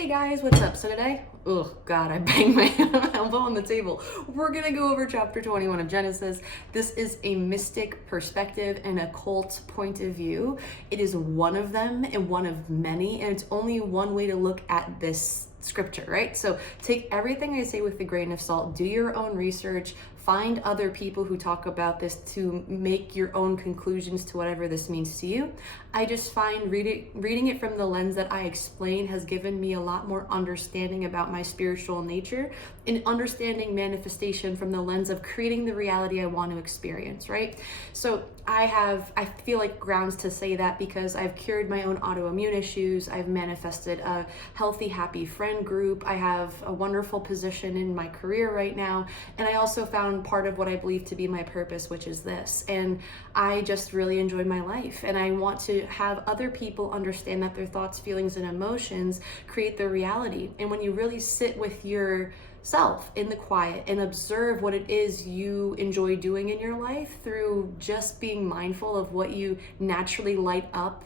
Hey guys, what's up? So today, oh God, I banged my elbow on the table. We're gonna go over chapter 21 of Genesis. This is a mystic perspective and occult point of view. It is one of them and one of many, and it's only one way to look at this scripture, right? So take everything I say with a grain of salt, do your own research, find other people who talk about this to make your own conclusions to whatever this means to you. I just find reading it from the lens that I explain has given me a lot more understanding about my spiritual nature and understanding manifestation from the lens of creating the reality I want to experience, right? So I feel like grounds to say that because I've cured my own autoimmune issues. I've manifested a healthy, happy friend group. I have a wonderful position in my career right now. And I also found part of what I believe to be my purpose, which is this. And I just really enjoyed my life. And I want to have other people understand that their thoughts, feelings, and emotions create their reality. And when you really sit with yourself in the quiet and observe what it is you enjoy doing in your life through just being mindful of what you naturally light up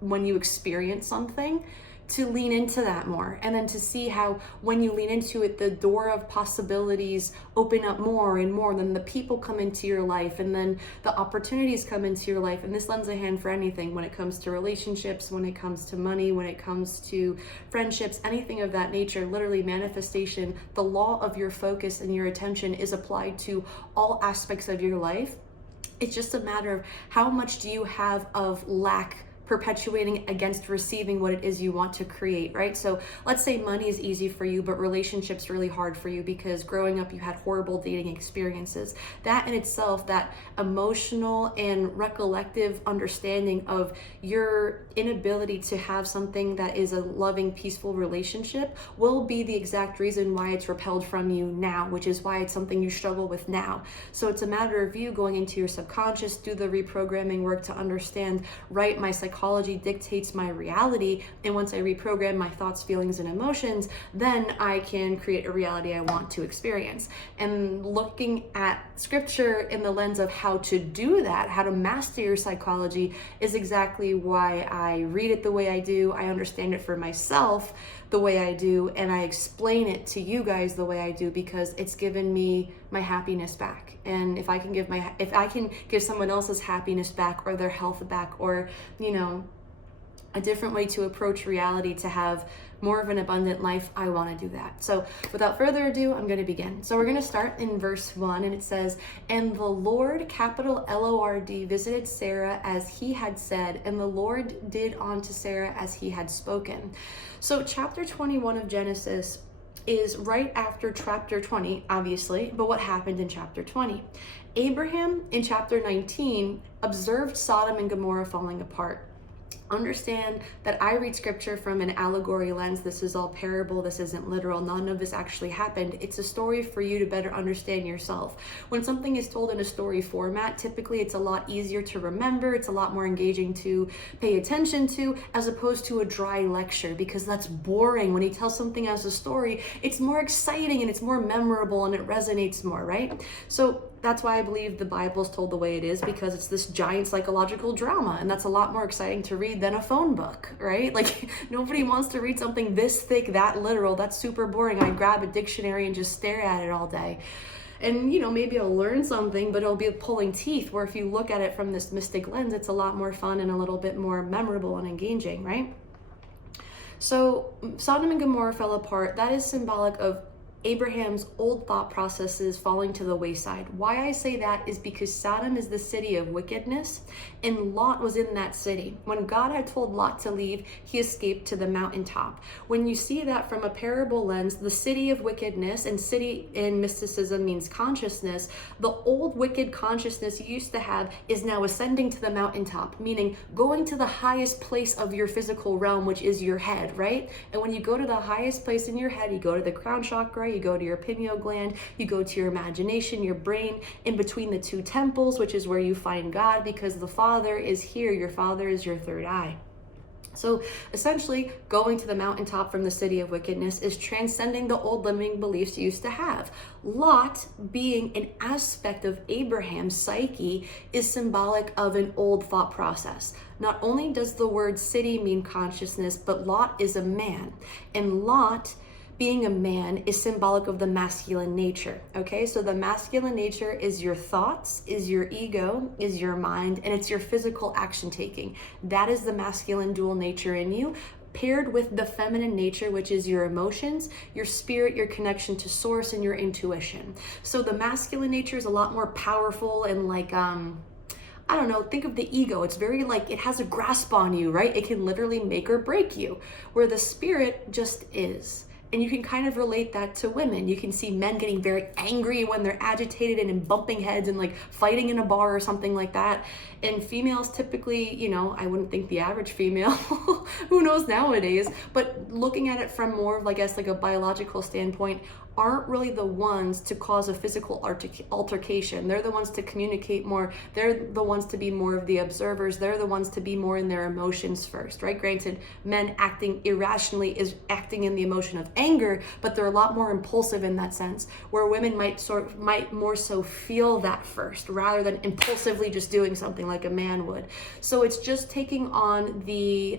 when you experience something, to lean into that more, and then to see how when you lean into it, the door of possibilities open up more and more, then the people come into your life, and then the opportunities come into your life. And this lends a hand for anything when it comes to relationships, when it comes to money, when it comes to friendships, anything of that nature. Literally, manifestation, the law of your focus and your attention is applied to all aspects of your life. It's just a matter of how much do you have of lack perpetuating against receiving what it is you want to create, right? So let's say money is easy for you, but relationships really hard for you because growing up you had horrible dating experiences. That in itself, that emotional and recollective understanding of your inability to have something that is a loving, peaceful relationship will be the exact reason why it's repelled from you now, which is why it's something you struggle with now. So it's a matter of you going into your subconscious, do the reprogramming work to understand, right, my psychology dictates my reality, and once I reprogram my thoughts, feelings, and emotions, then I can create a reality I want to experience. And looking at scripture in the lens of how to do that, how to master your psychology, is exactly why I read it the way I do. I understand it for myself the way I do, and I explain it to you guys the way I do because it's given me my happiness back. And if I can give someone else's happiness back, or their health back, or a different way to approach reality to have more of an abundant life, I want to do that. So without further ado, I'm going to begin. So we're going to start in verse 1, and it says, "And the Lord, capital Lord, visited Sarah as he had said, and the Lord did unto Sarah as he had spoken." So chapter 21 of Genesis is right after chapter 20, obviously, but what happened in chapter 20? Abraham in chapter 19 observed Sodom and Gomorrah falling apart. Understand that I read scripture from an allegory lens. This is all parable. This isn't literal. None of this actually happened. It's a story for you to better understand yourself. When something is told in a story format, typically it's a lot easier to remember. It's a lot more engaging to pay attention to, as opposed to a dry lecture, because that's boring. When you tell something as a story, it's more exciting and it's more memorable and it resonates more, right? So that's why I believe the Bible is told the way it is, because it's this giant psychological drama, and that's a lot more exciting to read than a phone book, right? Like, nobody wants to read something this thick, that literal. That's super boring. I grab a dictionary and just stare at it all day. And, maybe I'll learn something, but it'll be pulling teeth, where if you look at it from this mystic lens, it's a lot more fun and a little bit more memorable and engaging, right? So Sodom and Gomorrah fell apart. That is symbolic of Abraham's old thought processes falling to the wayside. Why I say that is because Sodom is the city of wickedness, and Lot was in that city. When God had told Lot to leave, he escaped to the mountaintop. When you see that from a parable lens, the city of wickedness, and city in mysticism means consciousness, the old wicked consciousness you used to have is now ascending to the mountaintop, meaning going to the highest place of your physical realm, which is your head, right? And when you go to the highest place in your head, you go to the crown chakra, you go to your pineal gland, you go to your imagination, your brain, in between the two temples, which is where you find God, because the Father is here. Your Father is your third eye. So essentially, going to the mountaintop from the city of wickedness is transcending the old limiting beliefs you used to have. Lot, being an aspect of Abraham's psyche, is symbolic of an old thought process. Not only does the word city mean consciousness, but Lot is a man. And Lot, being a man, is symbolic of the masculine nature. Okay, so the masculine nature is your thoughts, is your ego, is your mind, and it's your physical action taking. That is the masculine dual nature in you, paired with the feminine nature, which is your emotions, your spirit, your connection to source, and your intuition. So the masculine nature is a lot more powerful and like, I don't know, think of the ego. It's very like, it has a grasp on you, right? It can literally make or break you, where the spirit just is. And you can kind of relate that to women. You can see men getting very angry when they're agitated and bumping heads and like fighting in a bar or something like that. And females typically, you know, I wouldn't think the average female, who knows nowadays, but looking at it from more of, I guess, like a biological standpoint, aren't really the ones to cause a physical altercation. They're the ones to communicate more. They're the ones to be more of the observers. They're the ones to be more in their emotions first, right? Granted, men acting irrationally is acting in the emotion of anger, but they're a lot more impulsive in that sense, where women might more so feel that first rather than impulsively just doing something like a man would. So it's just taking on the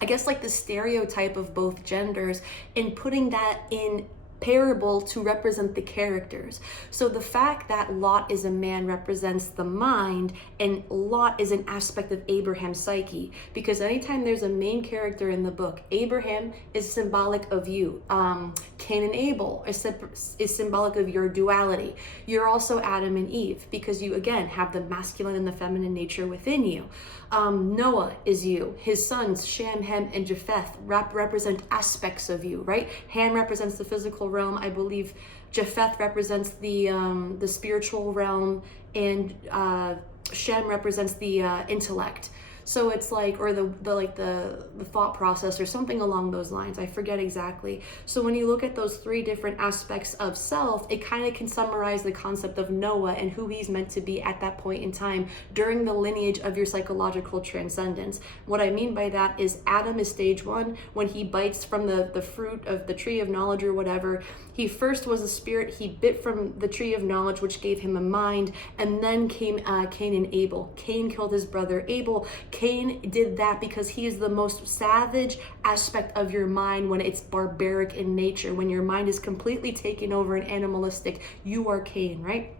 I guess like the stereotype of both genders and putting that in parable to represent the characters. So the fact that Lot is a man represents the mind, and Lot is an aspect of Abraham's psyche, because anytime there's a main character in the book, Abraham is symbolic of you. Cain and Abel is symbolic of your duality. You're also Adam and Eve, because you again have the masculine and the feminine nature within you. Noah is you. His sons, Shem, Ham, and Japheth represent aspects of you, right? Ham represents the physical realm. I believe Japheth represents the spiritual realm, and Shem represents the intellect. So it's like, or the thought process or something along those lines. I forget exactly. So when you look at those three different aspects of self, it kind of can summarize the concept of Noah and who he's meant to be at that point in time during the lineage of your psychological transcendence. What I mean by that is Adam is stage one, when he bites from the fruit of the tree of knowledge or whatever. He first was a spirit. He bit from the tree of knowledge, which gave him a mind, and then came Cain and Abel. Cain killed his brother Abel. Cain did that because he is the most savage aspect of your mind when it's barbaric in nature. When your mind is completely taken over and animalistic, you are Cain, right?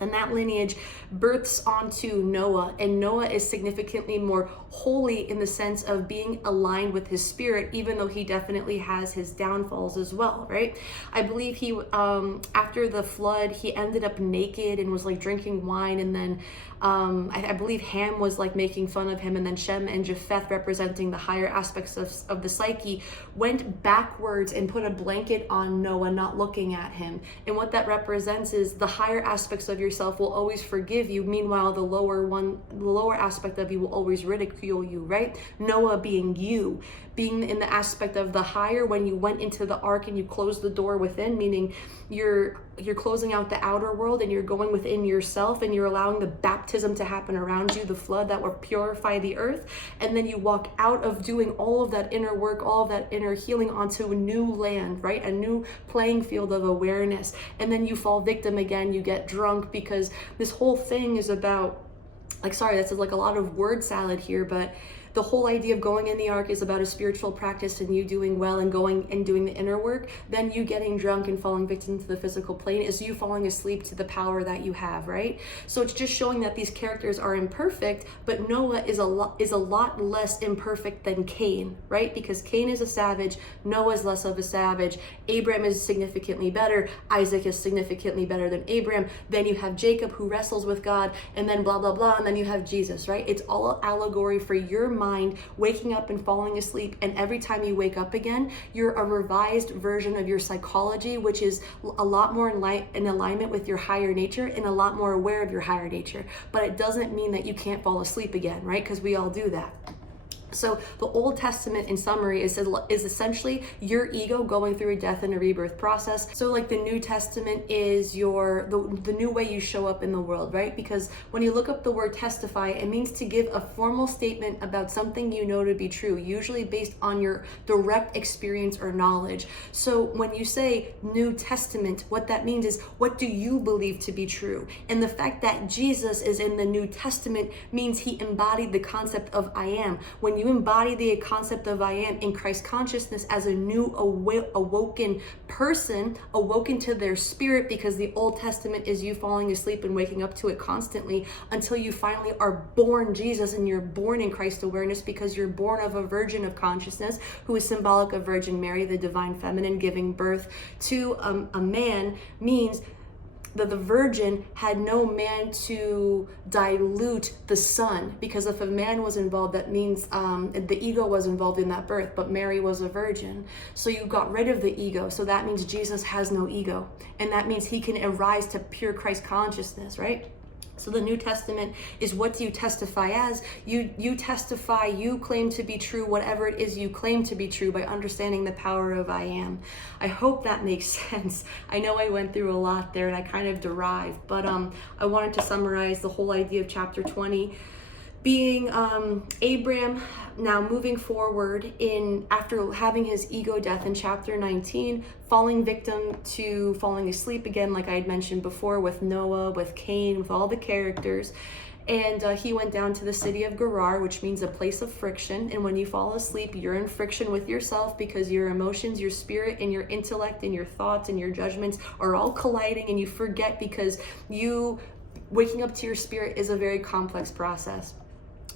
Then that lineage births onto Noah, and Noah is significantly more holy in the sense of being aligned with his spirit, even though he definitely has his downfalls as well, right? I believe he, after the flood, he ended up naked and was like drinking wine, and then I believe Ham was like making fun of him, and then Shem and Japheth, representing the higher aspects of the psyche, went backwards and put a blanket on Noah, not looking at him. And what that represents is the higher aspects of yourself will always forgive you, meanwhile the lower aspect of you will always ridicule you, right? Noah being you, being in the aspect of the higher, when you went into the ark and you closed the door within, meaning you're closing out the outer world and you're going within yourself, and you're allowing the baptism to happen around you, the flood that will purify the earth, and then you walk out of doing all of that inner work, all of that inner healing, onto a new land, right? A new playing field of awareness. And then you fall victim again, you get drunk, because this whole thing is about, like, sorry, that's like a lot of word salad here, but the whole idea of going in the ark is about a spiritual practice and you doing well and going and doing the inner work. Then you getting drunk and falling victim to the physical plane is you falling asleep to the power that you have, right? So it's just showing that these characters are imperfect, but Noah is a lot less imperfect than Cain, right? Because Cain is a savage, Noah is less of a savage, Abraham is significantly better, Isaac is significantly better than Abraham, then you have Jacob who wrestles with God, and then blah, blah, blah, and then you have Jesus, right? It's all allegory for your mind waking up and falling asleep, and every time you wake up again, you're a revised version of your psychology, which is a lot more in alignment with your higher nature and a lot more aware of your higher nature. But it doesn't mean that you can't fall asleep again, right? Because we all do that. So the Old Testament, in summary, is essentially your ego going through a death and a rebirth process. So like the New Testament is the new way you show up in the world, right? Because when you look up the word testify, it means to give a formal statement about something you know to be true, usually based on your direct experience or knowledge. So when you say New Testament, what that means is, what do you believe to be true? And the fact that Jesus is in the New Testament means he embodied the concept of I am. When you embody the concept of I am in Christ consciousness as a new awoken person, awoken to their spirit, because the Old Testament is you falling asleep and waking up to it constantly until you finally are born Jesus, and you're born in Christ awareness because you're born of a virgin of consciousness who is symbolic of Virgin Mary, the divine feminine, giving birth to a man, means that the virgin had no man to dilute the son, because if a man was involved, that means the ego was involved in that birth, but Mary was a virgin. So you got rid of the ego. So that means Jesus has no ego. And that means he can arise to pure Christ consciousness, right? So the New Testament is, what do you testify as? You testify, you claim to be true, whatever it is you claim to be true, by understanding the power of I am. I hope that makes sense. I know I went through a lot there and I kind of derived, but I wanted to summarize the whole idea of chapter 20 being Abraham now moving forward after having his ego death in chapter 19, falling victim to falling asleep again, like I had mentioned before, with Noah, with Cain, with all the characters. And he went down to the city of Gerar, which means a place of friction. And when you fall asleep, you're in friction with yourself, because your emotions, your spirit, and your intellect, and your thoughts, and your judgments are all colliding, and you forget, because waking up to your spirit is a very complex process.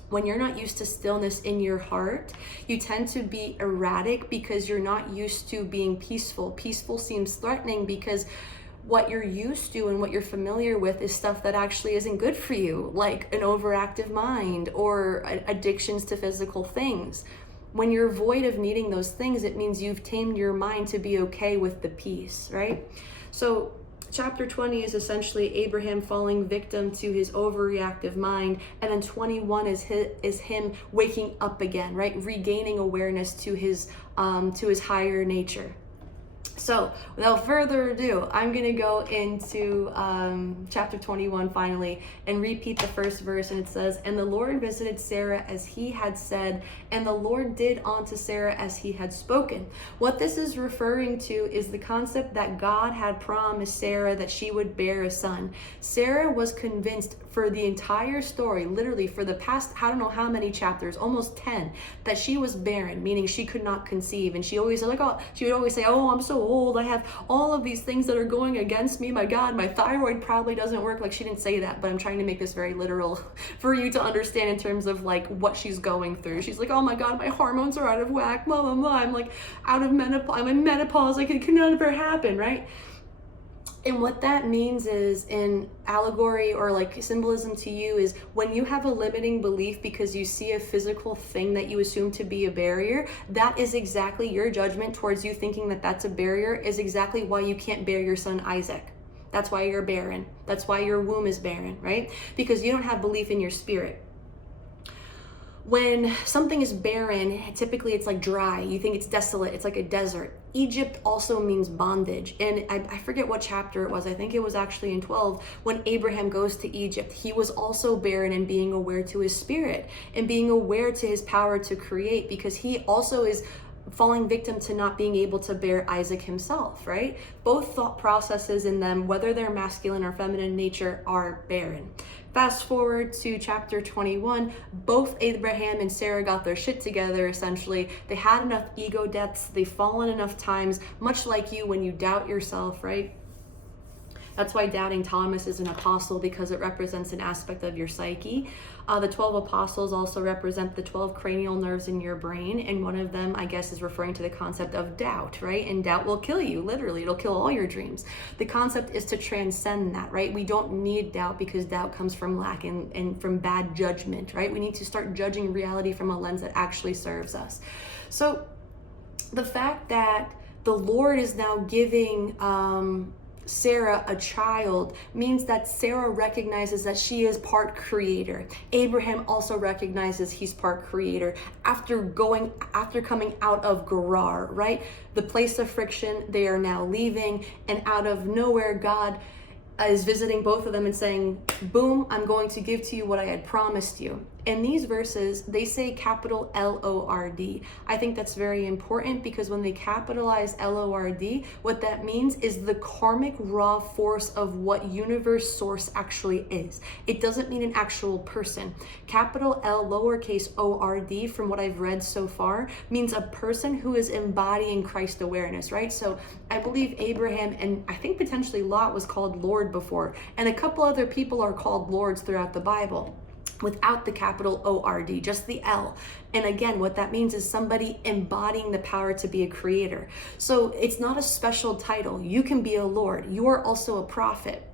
When you're not used to stillness in your heart, you tend to be erratic because you're not used to being peaceful. Peaceful seems threatening because what you're used to and what you're familiar with is stuff that actually isn't good for you, like an overactive mind or addictions to physical things. When you're void of needing those things, it means you've tamed your mind to be okay with the peace, right? So chapter 20 is essentially Abraham falling victim to his overreactive mind, and then 21 is him waking up again, right? Regaining awareness to his higher nature. So without further ado, I'm going to go into chapter 21 finally and repeat the first verse. And it says, "And the Lord visited Sarah as he had said, and the Lord did unto Sarah as he had spoken." What this is referring to is the concept that God had promised Sarah that she would bear a son. Sarah was convinced for the entire story, literally for the past, I don't know how many chapters, almost 10, that she was barren, meaning she could not conceive. And she would always say, "Oh, I'm so old. I have all of these things that are going against me. My God, my thyroid probably doesn't work." Like, she didn't say that, but I'm trying to make this very literal for you to understand in terms of like what she's going through. She's like, "Oh my God, my hormones are out of whack, blah, blah, blah. I'm like out of menopause. I'm in menopause. Like, it could never happen," right? And what that means is, in allegory or like symbolism to you, is when you have a limiting belief because you see a physical thing that you assume to be a barrier, that is exactly your judgment towards you thinking that that's a barrier, is exactly why you can't bear your son Isaac. That's why you're barren. That's why your womb is barren, right? Because you don't have belief in your spirit. When something is barren, typically it's like dry. You think it's desolate. It's like a desert. Egypt also means bondage. And I forget what chapter it was. I think it was actually in 12. When Abraham goes to Egypt, he was also barren and being aware to his spirit and being aware to his power to create, because he also is falling victim to not being able to bear Isaac himself, right? Both thought processes in them, whether they're masculine or feminine nature, are barren. Fast forward to chapter 21, both Abraham and Sarah got their shit together, essentially. They had enough ego deaths, they've fallen enough times, much like you when you doubt yourself, right? That's why doubting Thomas is an apostle, because it represents an aspect of your psyche. The 12 apostles also represent the 12 cranial nerves in your brain, and one of them, I guess, is referring to the concept of doubt, right? And doubt will kill you, literally. It'll kill all your dreams. The concept is to transcend that, right? We don't need doubt, because doubt comes from lack and from bad judgment, right? We need to start judging reality from a lens that actually serves us. So the fact that the Lord is now giving Sarah a child means that Sarah recognizes that she is part creator. Abraham also recognizes he's part creator after coming out of Gerar, right? The place of friction, they are now leaving, and out of nowhere, God is visiting both of them and saying, boom, I'm going to give to you what I had promised you. In these verses, they say capital L-O-R-D. I think that's very important because when they capitalize L-O-R-D, what that means is the karmic raw force of what universe source actually is. It doesn't mean an actual person. Capital L lowercase O-R-D, from what I've read so far, means a person who is embodying Christ awareness, right? So I believe Abraham, and I think potentially Lot was called Lord before, and a couple other people are called Lords throughout the Bible, without the capital O-R-D, just the L. And again, what that means is somebody embodying the power to be a creator. So it's not a special title. You can be a Lord. You are also a prophet.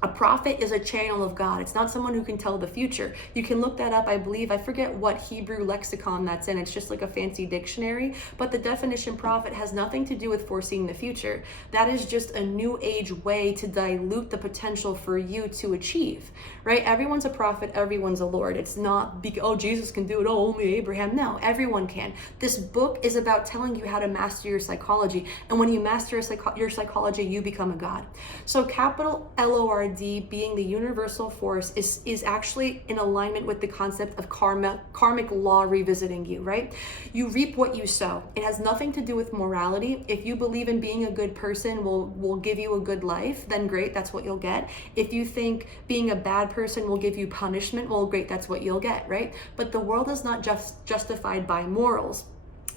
A prophet is a channel of God. It's not someone who can tell the future. You can look that up, I believe. I forget what Hebrew lexicon that's in. It's just like a fancy dictionary. But the definition prophet has nothing to do with foreseeing the future. That is just a new age way to dilute the potential for you to achieve, right? Everyone's a prophet. Everyone's a Lord. It's not, oh, Jesus can do it. Oh, only Abraham. No, everyone can. This book is about telling you how to master your psychology. And when you master your psychology, you become a God. So capital L-O-R-D being the universal force is actually in alignment with the concept of karmic law revisiting you, right? You reap what you sow. It has nothing to do with morality. If you believe in being a good person will give you a good life, then great, that's what you'll get. If you think being a bad person will give you punishment, well, great, that's what you'll get, right? But the world is not just justified by morals.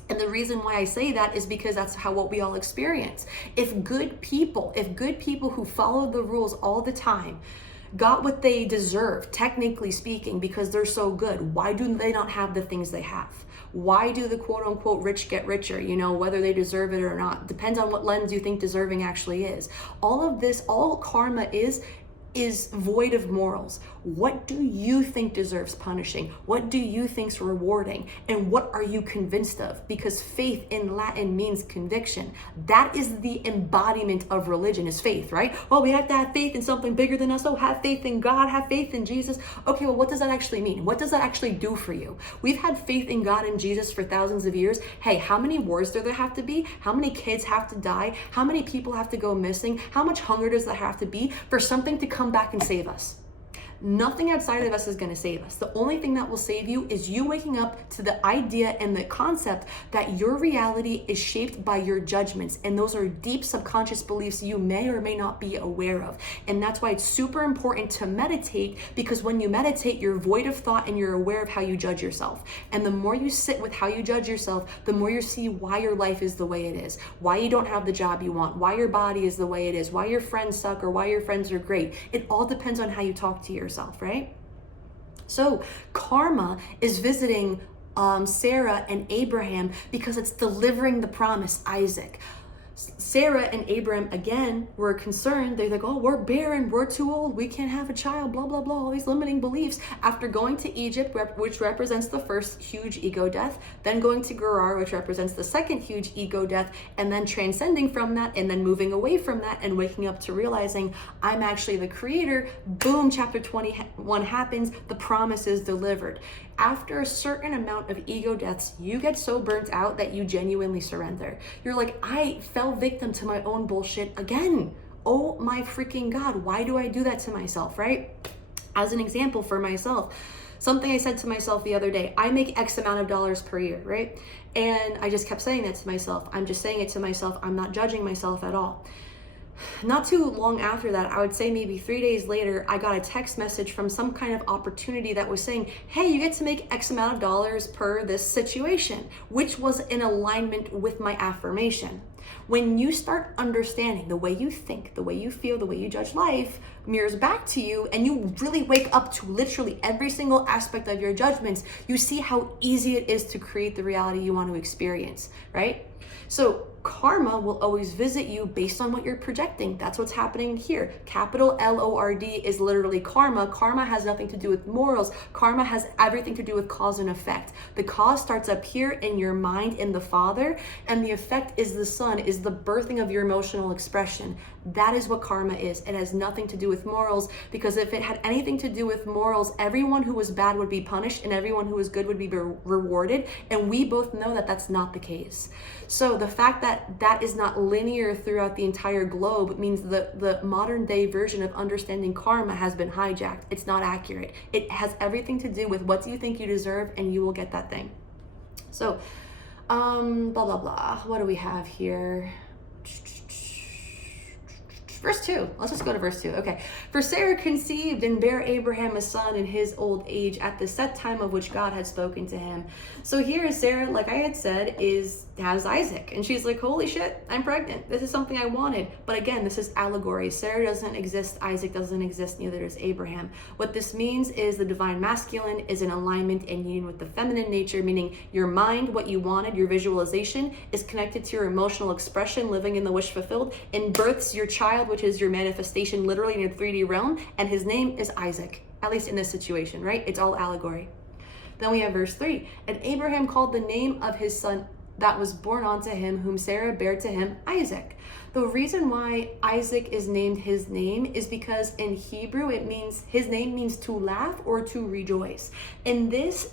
And the reason why I say that is because that's what we all experience. If good people who follow the rules all the time got what they deserve, technically speaking, because they're so good, why do they not have the things they have? Why do the quote unquote rich get richer? You know, whether they deserve it or not. Depends on what lens you think deserving actually is. All of this, all karma is void of morals. What do you think deserves punishing? What do you think's rewarding? And what are you convinced of? Because faith in Latin means conviction. That is the embodiment of religion, is faith, right? Well, we have to have faith in something bigger than us. Oh, have faith in God, have faith in Jesus. Okay, well, what does that actually mean? What does that actually do for you? We've had faith in God and Jesus for thousands of years. Hey, how many wars do there have to be? How many kids have to die? How many people have to go missing? How much hunger does there have to be for something to come back and save us? Nothing outside of us is going to save us. The only thing that will save you is you waking up to the idea and the concept that your reality is shaped by your judgments. And those are deep subconscious beliefs you may or may not be aware of. And that's why it's super important to meditate, because when you meditate, you're void of thought and you're aware of how you judge yourself. And the more you sit with how you judge yourself, the more you see why your life is the way it is, why you don't have the job you want, why your body is the way it is, why your friends suck or why your friends are great. It all depends on how you talk to yourself. Right? So karma is visiting Sarah and Abraham because it's delivering the promise, Isaac. Sarah and Abraham, again, were concerned. They're like, oh, we're barren, we're too old, we can't have a child, blah, blah, blah, all these limiting beliefs. After going to Egypt, which represents the first huge ego death, then going to Gerar, which represents the second huge ego death, and then transcending from that, and then moving away from that, and waking up to realizing I'm actually the creator, boom, chapter 21 happens, the promise is delivered. After a certain amount of ego deaths, you get so burnt out that you genuinely surrender. You're like, I fell victim to my own bullshit again. Oh my freaking God, why do I do that to myself, right? As an example for myself, something I said to myself the other day, I make X amount of dollars per year, right? And I just kept saying that to myself. I'm just saying it to myself. I'm not judging myself at all. Not too long after that, I would say maybe 3 days later, I got a text message from some kind of opportunity that was saying, hey, you get to make X amount of dollars per this situation, which was in alignment with my affirmation. When you start understanding the way you think, the way you feel, the way you judge life mirrors back to you, and you really wake up to literally every single aspect of your judgments, you see how easy it is to create the reality you want to experience, right? So karma will always visit you based on what you're projecting. That's what's happening here. Capital L-O-R-D is literally karma. Karma has nothing to do with morals. Karma has everything to do with cause and effect. The cause starts up here in your mind in the Father, and the effect is the Son. son is the birthing of your emotional expression. That is what karma is. It has nothing to do with morals, because if it had anything to do with morals, everyone who was bad would be punished and everyone who was good would be rewarded. And we both know that that's not the case. So the fact that that is not linear throughout the entire globe means the modern day version of understanding karma has been hijacked. It's not accurate. It has everything to do with what do you think you deserve, and you will get that thing. So, blah, blah, blah. What do we have here? Verse 2. Let's just go to verse 2. Okay. For Sarah conceived and bare Abraham a son in his old age at the set time of which God had spoken to him. So here Sarah, like I had said, has Isaac. And she's like, holy shit, I'm pregnant. This is something I wanted. But again, this is allegory. Sarah doesn't exist. Isaac doesn't exist. Neither does Abraham. What this means is the divine masculine is in alignment and union with the feminine nature, meaning your mind, what you wanted, your visualization is connected to your emotional expression, living in the wish fulfilled, and births your child, which is your manifestation literally in your 3D realm, and his name is Isaac, at least in this situation, right? It's all allegory. Then we have verse 3. And Abraham called the name of his son that was born unto him, whom Sarah bare to him, Isaac. The reason why Isaac is named his name is because in Hebrew it means, his name means to laugh or to rejoice. And this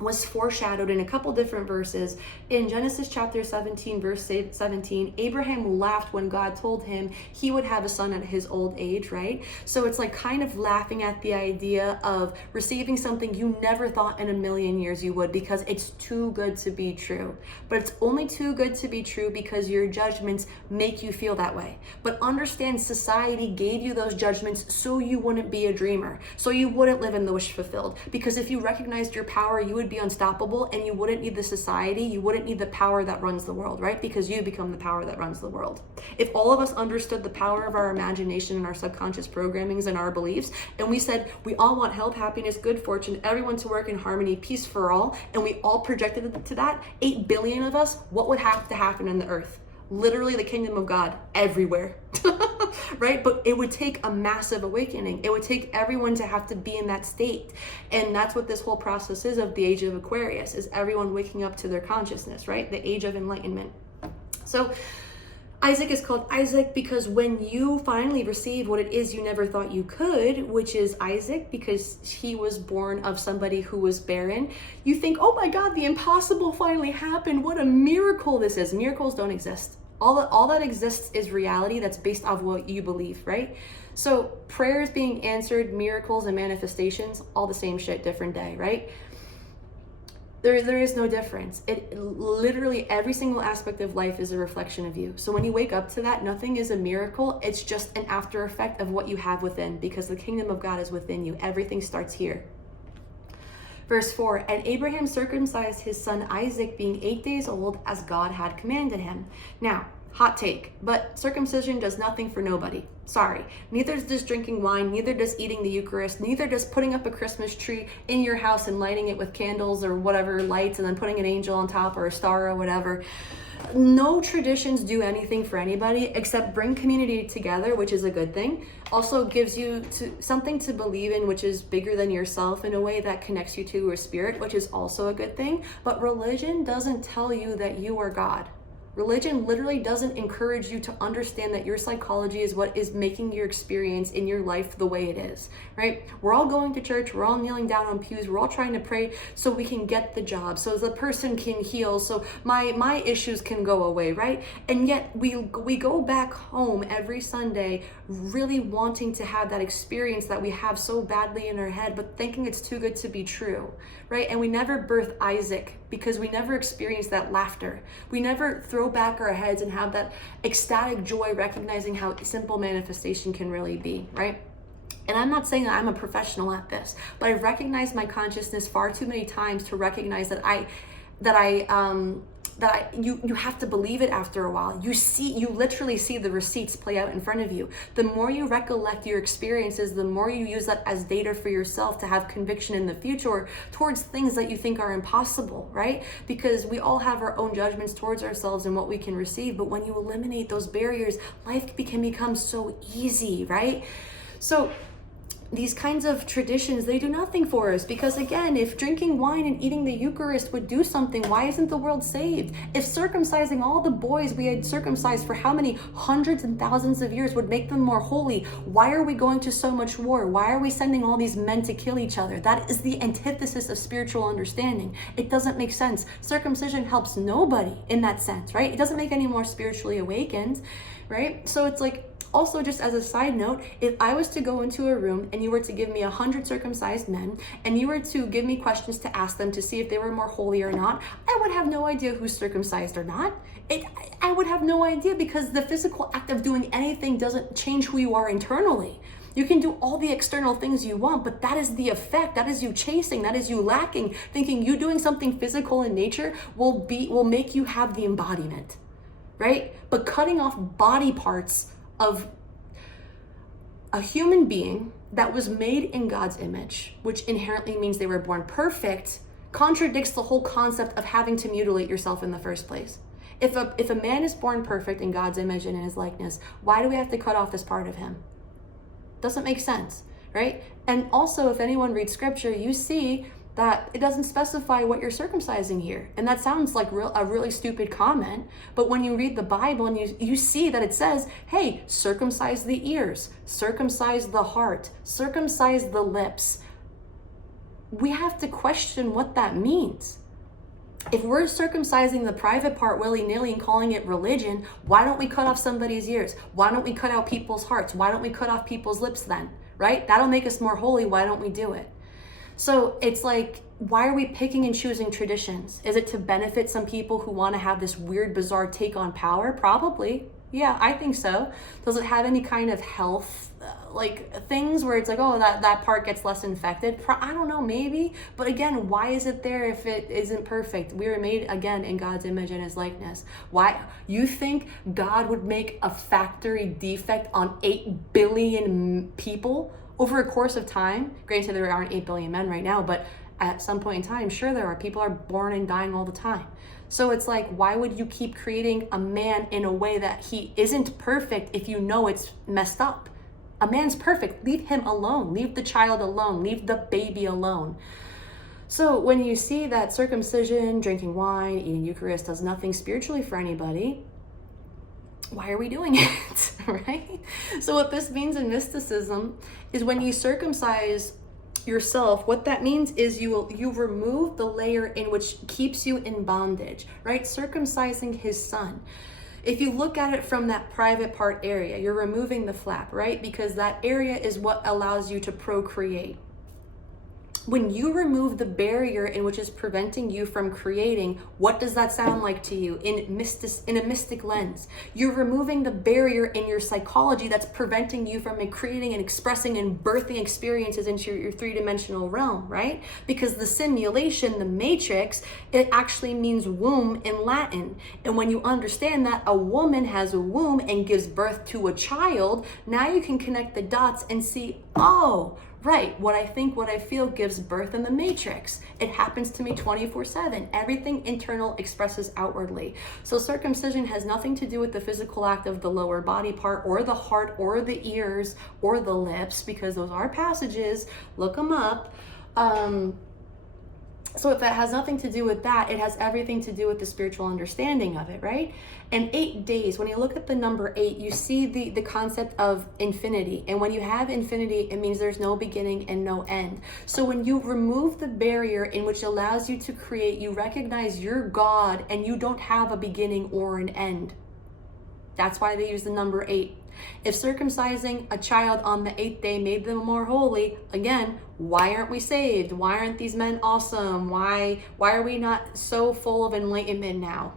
was foreshadowed in a couple different verses. In Genesis chapter 17, verse 17, Abraham laughed when God told him he would have a son at his old age, right? So it's like kind of laughing at the idea of receiving something you never thought in a million years you would, because it's too good to be true. But it's only too good to be true because your judgments make you feel that way. But understand, society gave you those judgments so you wouldn't be a dreamer, so you wouldn't live in the wish fulfilled. Because if you recognized your power, you would be unstoppable, and you wouldn't need the society, you wouldn't need the power that runs the world, right? Because you become the power that runs the world. If all of us understood the power of our imagination and our subconscious programmings and our beliefs, and we said we all want health, happiness, good fortune, everyone to work in harmony, peace for all, and we all projected it to that, 8 billion of us, what would have to happen in the earth? Literally the kingdom of God everywhere. Right? But it would take a massive awakening. It would take everyone to have to be in that state. And that's what this whole process is of the age of Aquarius, is everyone waking up to their consciousness, right? The age of enlightenment. So Isaac is called Isaac because when you finally receive what it is you never thought you could, which is Isaac, because he was born of somebody who was barren, you think, oh my God, the impossible finally happened. What a miracle this is. Miracles don't exist. All that exists is reality that's based off what you believe, right? So prayers being answered, miracles and manifestations, all the same shit, different day, right? There is no difference. It literally, every single aspect of life is a reflection of you. So when you wake up to that, nothing is a miracle. It's just an after effect of what you have within, because the kingdom of God is within you. Everything starts here. Verse 4, and Abraham circumcised his son Isaac, being 8 days old, as God had commanded him. Now, hot take, but circumcision does nothing for nobody. Sorry. Neither does drinking wine, neither does eating the Eucharist, neither does putting up a Christmas tree in your house and lighting it with candles or whatever lights and then putting an angel on top or a star or whatever. No traditions do anything for anybody except bring community together, which is a good thing. Also gives you something to believe in, which is bigger than yourself in a way that connects you to a spirit, which is also a good thing. But religion doesn't tell you that you are God. Religion literally doesn't encourage you to understand that your psychology is what is making your experience in your life the way it is, right? We're all going to church, we're all kneeling down on pews, we're all trying to pray so we can get the job, so the person can heal, so my issues can go away, right? And yet we go back home every Sunday really wanting to have that experience that we have so badly in our head, but thinking it's too good to be true, right? And we never birth Isaac because we never experience that laughter. We never throw back our heads and have that ecstatic joy, recognizing how simple manifestation can really be, right? And I'm not saying that I'm a professional at this, but I've recognized my consciousness far too many times to recognize that you have to believe it after a while. You literally see the receipts play out in front of you. The more you recollect your experiences, the more you use that as data for yourself to have conviction in the future towards things that you think are impossible, right? Because we all have our own judgments towards ourselves and what we can receive. But when you eliminate those barriers, life can become so easy, right? So these kinds of traditions, they do nothing for us, because again, if drinking wine and eating the Eucharist would do something, why isn't the world saved? If circumcising all the boys we had circumcised for how many hundreds and thousands of years would make them more holy, why are we going to so much war? Why are we sending all these men to kill each other? That is the antithesis of spiritual understanding. It doesn't make sense. Circumcision helps nobody in that sense, right? It doesn't make any more spiritually awakened, right? So it's like, also, just as a side note, if I was to go into a room and you were to give me 100 circumcised men and you were to give me questions to ask them to see if they were more holy or not, I would have no idea who's circumcised or not. I would have no idea, because the physical act of doing anything doesn't change who you are internally. You can do all the external things you want, but that is the effect. That is you chasing. That is you lacking, thinking you doing something physical in nature will make you have the embodiment, right? But cutting off body parts of a human being that was made in God's image, which inherently means they were born perfect, contradicts the whole concept of having to mutilate yourself in the first place. If a man is born perfect in God's image and in his likeness, why do we have to cut off this part of him? Doesn't make sense, right? And also, if anyone reads scripture, you see that it doesn't specify what you're circumcising here. And that sounds like a really stupid comment, but when you read the Bible and you see that it says, hey, circumcise the ears, circumcise the heart, circumcise the lips, we have to question what that means. If we're circumcising the private part willy-nilly and calling it religion, why don't we cut off somebody's ears? Why don't we cut out people's hearts? Why don't we cut off people's lips then, right? That'll make us more holy. Why don't we do it? So it's like, why are we picking and choosing traditions? Is it to benefit some people who want to have this weird, bizarre take on power? Probably. Yeah, I think so. Does it have any kind of health like things where it's like, oh, that part gets less infected? I don't know, maybe. But again, why is it there if it isn't perfect? We were made, again, in God's image and his likeness. Why? You think God would make a factory defect on 8 billion people over a course of time? Granted, there aren't 8 billion men right now, but at some point in time, sure there are. People are born and dying all the time. So it's like, why would you keep creating a man in a way that he isn't perfect if you know it's messed up? A man's perfect. Leave him alone. Leave the child alone. Leave the baby alone. So when you see that circumcision, drinking wine, eating Eucharist does nothing spiritually for anybody, why are we doing it, right? So what this means in mysticism is when you circumcise yourself, what that means is you remove the layer in which keeps you in bondage, right? Circumcising his son. If you look at it from that private part area, you're removing the flap, right? Because that area is what allows you to procreate. When you remove the barrier in which is preventing you from creating, what does that sound like to you in a mystic lens? You're removing the barrier in your psychology that's preventing you from creating and expressing and birthing experiences into your three-dimensional realm, right? Because the simulation, the matrix, it actually means womb in Latin. And when you understand that a woman has a womb and gives birth to a child, now you can connect the dots and see, oh, right, what I think, what I feel gives birth in the matrix. It happens to me 24/7. Everything internal expresses outwardly. So circumcision has nothing to do with the physical act of the lower body part or the heart or the ears or the lips, because those are passages. Look them up. So if that has nothing to do with that, it has everything to do with the spiritual understanding of it, right? And 8 days, when you look at the number 8, you see the concept of infinity. And when you have infinity, it means there's no beginning and no end. So when you remove the barrier in which allows you to create, you recognize you're God and you don't have a beginning or an end. That's why they use the number 8. If circumcising a child on the 8th day made them more holy, again, why aren't we saved? Why aren't these men awesome? Why are we not so full of enlightenment now?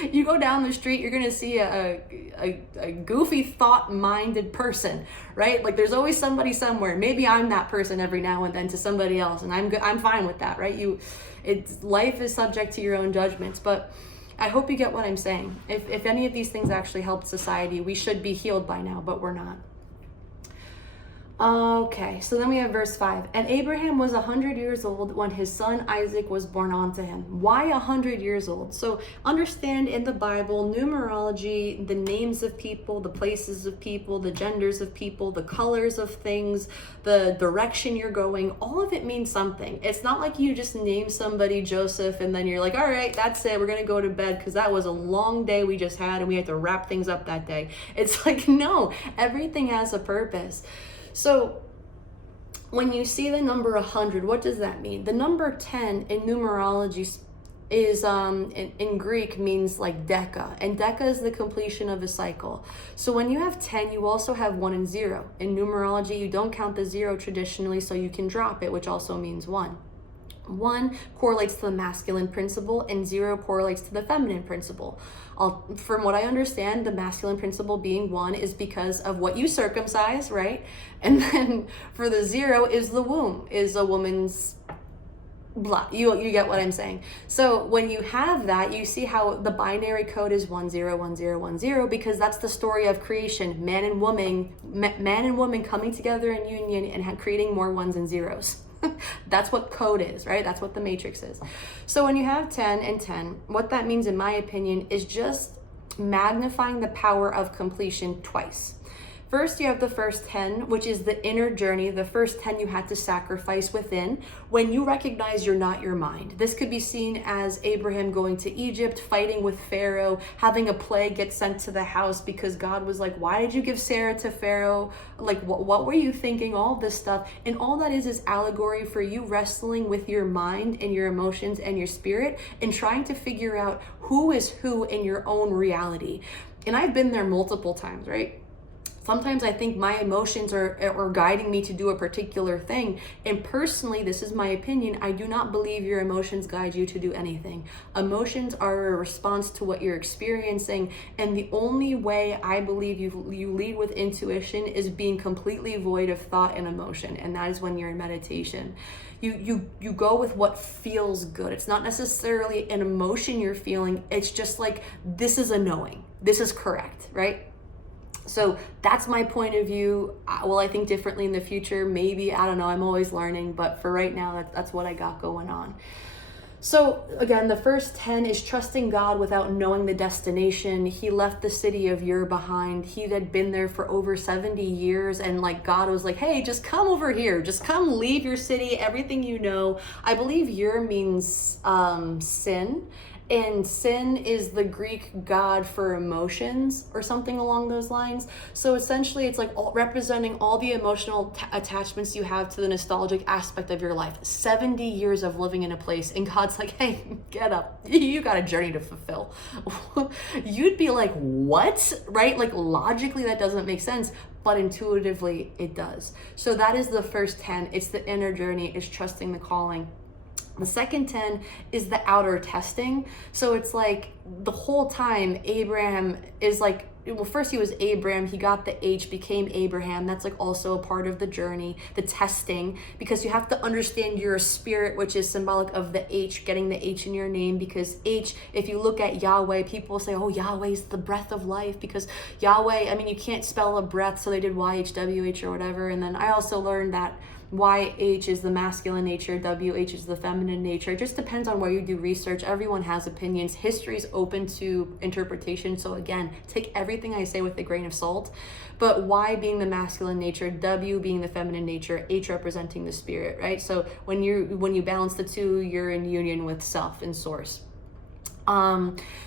You go down the street, you're gonna see a goofy thought-minded person, right? Like there's always somebody somewhere. Maybe I'm that person every now and then to somebody else, and I'm fine with that, right? Life is subject to your own judgments, but I hope you get what I'm saying. If any of these things actually helped society, we should be healed by now, but we're not. Okay, so then we have verse 5. And Abraham was 100 years old when his son Isaac was born unto him. Why 100 years old? So understand, in the Bible, numerology, the names of people, the places of people, the genders of people, the colors of things, the direction you're going, all of it means something. It's not like you just name somebody Joseph and then you're like, all right, that's it, we're gonna go to bed because that was a long day we just had and we had to wrap things up that day. It's like, no, everything has a purpose. So when you see the number 100, what does that mean? The number 10 in numerology is in Greek means like deca, and deca is the completion of a cycle. So when you have 10, you also have 1 and 0. In numerology, you don't count the 0 traditionally, so you can drop it, which also means 1. 1 correlates to the masculine principle and 0 correlates to the feminine principle. From what I understand, the masculine principle being 1 is because of what you circumcise, right? And then for the 0 is the womb, is a woman's blah. You get what I'm saying. So when you have that, you see how the binary code is 1 0 1 0 1 0, because that's the story of creation, man and woman coming together in union and creating more ones and zeros. That's what code is, right? That's what the matrix is. So when you have 10 and 10, what that means, in my opinion, is just magnifying the power of completion twice. First, you have the first 10, which is the inner journey, the first 10 you had to sacrifice within when you recognize you're not your mind. This could be seen as Abraham going to Egypt, fighting with Pharaoh, having a plague get sent to the house because God was like, why did you give Sarah to Pharaoh? Like, what were you thinking? All this stuff. And all that is allegory for you wrestling with your mind and your emotions and your spirit and trying to figure out who is who in your own reality. And I've been there multiple times, right? Sometimes I think my emotions are guiding me to do a particular thing. And personally, this is my opinion, I do not believe your emotions guide you to do anything. Emotions are a response to what you're experiencing. And the only way I believe you lead with intuition is being completely void of thought and emotion. And that is when you're in meditation. You go with what feels good. It's not necessarily an emotion you're feeling. It's just like, this is a knowing. This is correct, right? So that's my point of view. Will I think differently in the future? Maybe, I don't know. I'm always learning, but for right now, that's what I got going on. So again, the first 10 is trusting God without knowing the destination. He left the city of Ur behind. He had been there for over 70 years, and like God was like, hey, just come over here. Just come, leave your city, everything you know. I believe Ur means sin. And sin is the Greek god for emotions or something along those lines. So essentially it's like representing all the emotional attachments you have to the nostalgic aspect of your life. 70 years of living in a place, and God's like, hey, get up. You got a journey to fulfill. You'd be like, what? Right? Like logically that doesn't make sense, but intuitively it does. So that is the first 10. It's the inner journey. It's trusting the calling. The second 10 is the outer testing. So it's like the whole time Abraham is like, well, first he was Abram, he got the H, became Abraham. That's like also a part of the journey, the testing, because you have to understand you're a spirit, which is symbolic of the H, getting the H in your name, because H, if you look at Yahweh, people say, oh, Yahweh is the breath of life, because Yahweh, I mean, you can't spell a breath, so they did YHWH or whatever. And then I also learned that YH is the masculine nature, WH is the feminine nature. It just depends on where you do research. Everyone has opinions. History is open to interpretation. So again, take everything I say with a grain of salt. But Y being the masculine nature, W being the feminine nature, H representing the spirit, right? So when you balance the two, you're in union with self and source.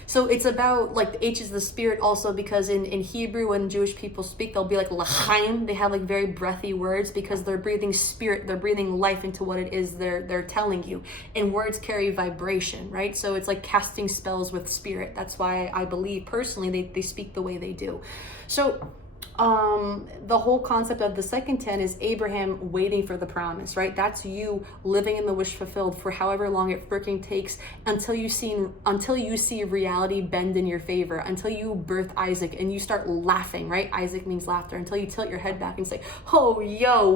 So it's about like the H is the spirit also, because in Hebrew, when Jewish people speak, they'll be like l'chaim. They have like very breathy words because they're breathing spirit, they're breathing life into what it is they're telling you. And words carry vibration, right? So it's like casting spells with spirit. That's why I believe personally they speak the way they do. So the whole concept of the second 10 is Abraham waiting for the promise, right? That's you living in the wish fulfilled for however long it freaking takes until you see reality bend in your favor, until you birth Isaac and you start laughing, right? Isaac means laughter, until you tilt your head back and say, oh,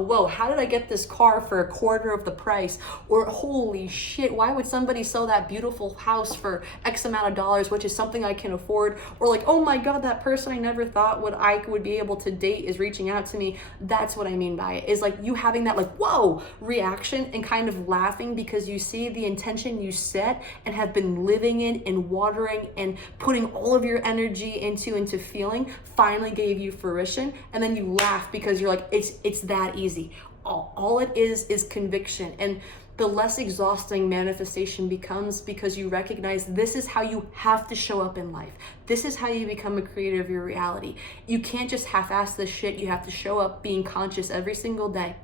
whoa, how did I get this car for a quarter of the price? Or holy shit, why would somebody sell that beautiful house for X amount of dollars, which is something I can afford? Or like, oh my God, that person I never thought I would be able people to date is reaching out to me. That's what I mean by it, is like you having that like, whoa, reaction and kind of laughing because you see the intention you set and have been living in and watering and putting all of your energy into feeling finally gave you fruition. And then you laugh because you're like, it's that easy. All it is conviction. And the less exhausting manifestation becomes because you recognize this is how you have to show up in life. This is how you become a creator of your reality. You can't just half-ass this shit. You have to show up being conscious every single day.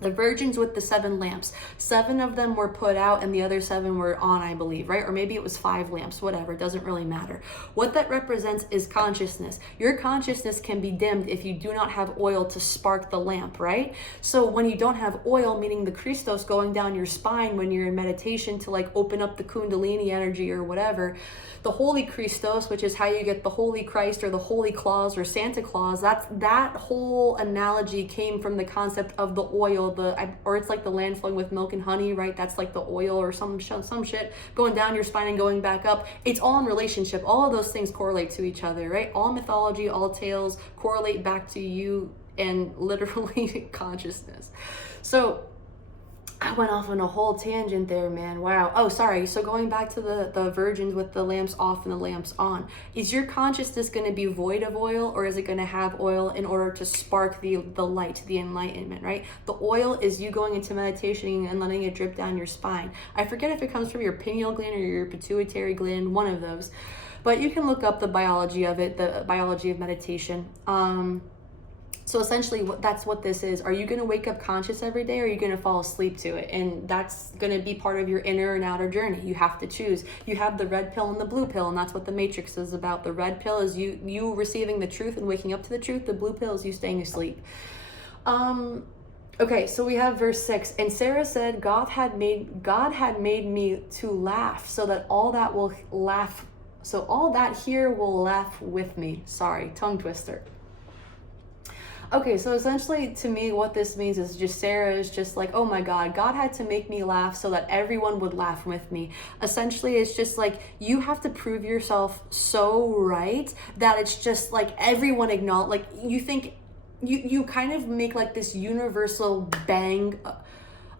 The virgins with the 7 lamps, 7 of them were put out and the other 7 were on, I believe, right? Or maybe it was 5 lamps, whatever, it doesn't really matter. What that represents is consciousness. Your consciousness can be dimmed if you do not have oil to spark the lamp, right? So when you don't have oil, meaning the Christos going down your spine when you're in meditation to like open up the Kundalini energy or whatever, the Holy Christos, which is how you get the Holy Christ or the Holy Claus or Santa Claus, that whole analogy came from the concept of the oil, or it's like the land flowing with milk and honey, right? That's like the oil or some shit going down your spine and going back up. It's all in relationship. All of those things correlate to each other, right? All mythology, all tales correlate back to you and literally consciousness. So I went off on a whole tangent there, man. Wow. Oh, sorry. So going back to the virgins with the lamps off and the lamps on, is your consciousness going to be void of oil, or is it going to have oil in order to spark the light, the enlightenment, right? The oil is you going into meditation and letting it drip down your spine. I forget if it comes from your pineal gland or your pituitary gland, one of those. But you can look up the biology of it, the biology of meditation. So essentially, that's what this is. Are you going to wake up conscious every day, or are you going to fall asleep to it? And that's going to be part of your inner and outer journey. You have to choose. You have the red pill and the blue pill, and that's what the Matrix is about. The red pill is you receiving the truth and waking up to the truth. The blue pill is you staying asleep. Okay, so we have verse 6. And Sarah said, God had made me to laugh, so that all that will laugh. So all that here will laugh with me. Sorry, tongue twister. Okay, so essentially to me what this means is just Sarah is just like, oh my God, God had to make me laugh so that everyone would laugh with me. Essentially, it's just like you have to prove yourself so right that it's just like everyone acknowledge, like you think, you kind of make like this universal bang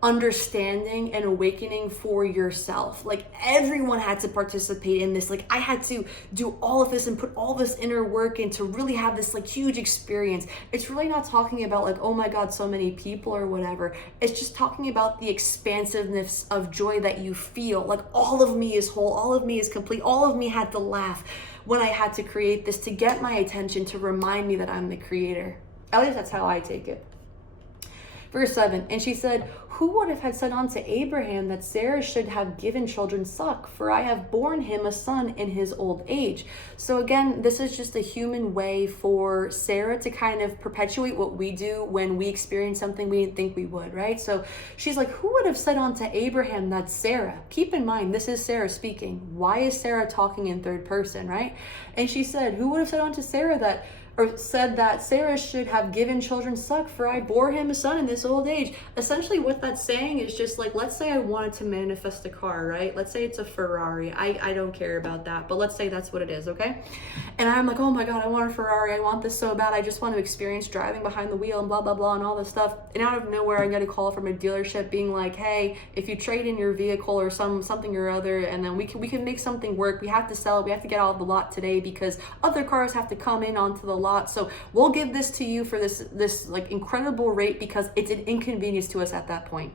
understanding and awakening for yourself. Like everyone had to participate in this. Like I had to do all of this and put all this inner work in to really have this like huge experience. It's really not talking about like, oh my God, so many people or whatever. It's just talking about the expansiveness of joy that you feel. Like all of me is whole, all of me is complete, all of me had to laugh when I had to create this to get my attention, to remind me that I'm the creator. At least that's how I take it. Verse 7, and she said, who would have had said unto Abraham that Sarah should have given children suck? For I have borne him a son in his old age. So again, this is just a human way for Sarah to kind of perpetuate what we do when we experience something we didn't think we would, right? So she's like, who would have said unto Abraham that Sarah? Keep in mind, this is Sarah speaking. Why is Sarah talking in third person, right? And she said, who would have said unto Sarah that, or said that Sarah should have given children suck, for I bore him a son in this old age. Essentially what that's saying is just like, let's say I wanted to manifest a car, right? Let's say it's a Ferrari. I don't care about that, but let's say that's what it is, okay? And I'm like, oh my God, I want a Ferrari. I want this so bad. I just want to experience driving behind the wheel and blah, blah, blah, and all this stuff. And out of nowhere, I get a call from a dealership being like, hey, if you trade in your vehicle or something or other, and then we can make something work. We have to sell it. We have to get out of the lot today because other cars have to come in onto the lot. So we'll give this to you for this like incredible rate because it's an inconvenience to us at that point.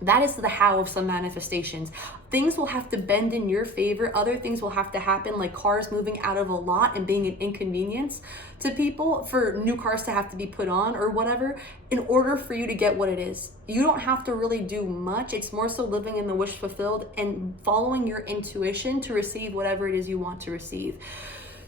That is the how of some manifestations. Things will have to bend in your favor. Other things will have to happen, like cars moving out of a lot and being an inconvenience to people, for new cars to have to be put on or whatever, in order for you to get what it is. You don't have to really do much. It's more so living in the wish fulfilled and following your intuition to receive whatever it is you want to receive.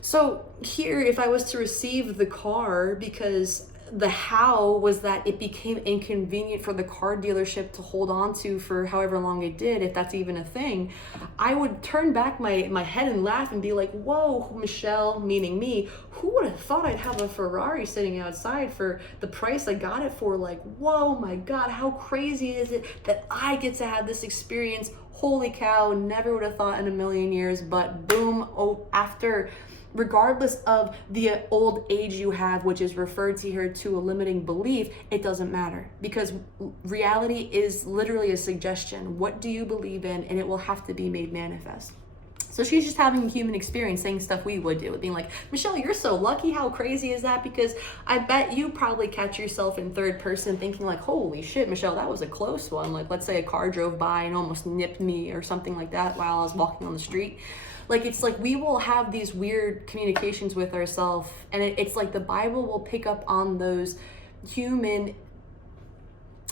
So here, if I was to receive the car, because the how was that it became inconvenient for the car dealership to hold on to for however long it did, if that's even a thing, I would turn back my head and laugh and be like, whoa, Michelle, meaning me, who would have thought I'd have a Ferrari sitting outside for the price I got it for? Like, whoa, my God, how crazy is it that I get to have this experience? Holy cow, never would have thought in a million years, but boom, after regardless of the old age you have, which is referred to here to a limiting belief, it doesn't matter, because reality is literally a suggestion. What do you believe in? And it will have to be made manifest. So she's just having a human experience, saying stuff we would do, being like, Michelle, you're so lucky. How crazy is that? Because I bet you probably catch yourself in third person thinking like, holy shit, Michelle, that was a close one. Like, let's say a car drove by and almost nipped me or something like that while I was walking on the street. Like, it's like we will have these weird communications with ourselves, and it's like the Bible will pick up on those human,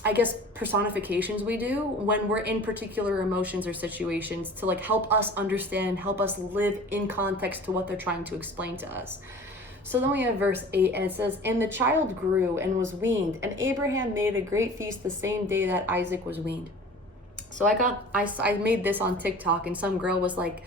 I guess, personifications we do when we're in particular emotions or situations to like help us understand, help us live in context to what they're trying to explain to us. So then we have verse 8, and it says, and the child grew and was weaned, and Abraham made a great feast the same day that Isaac was weaned. So I made this on TikTok, and some girl was like,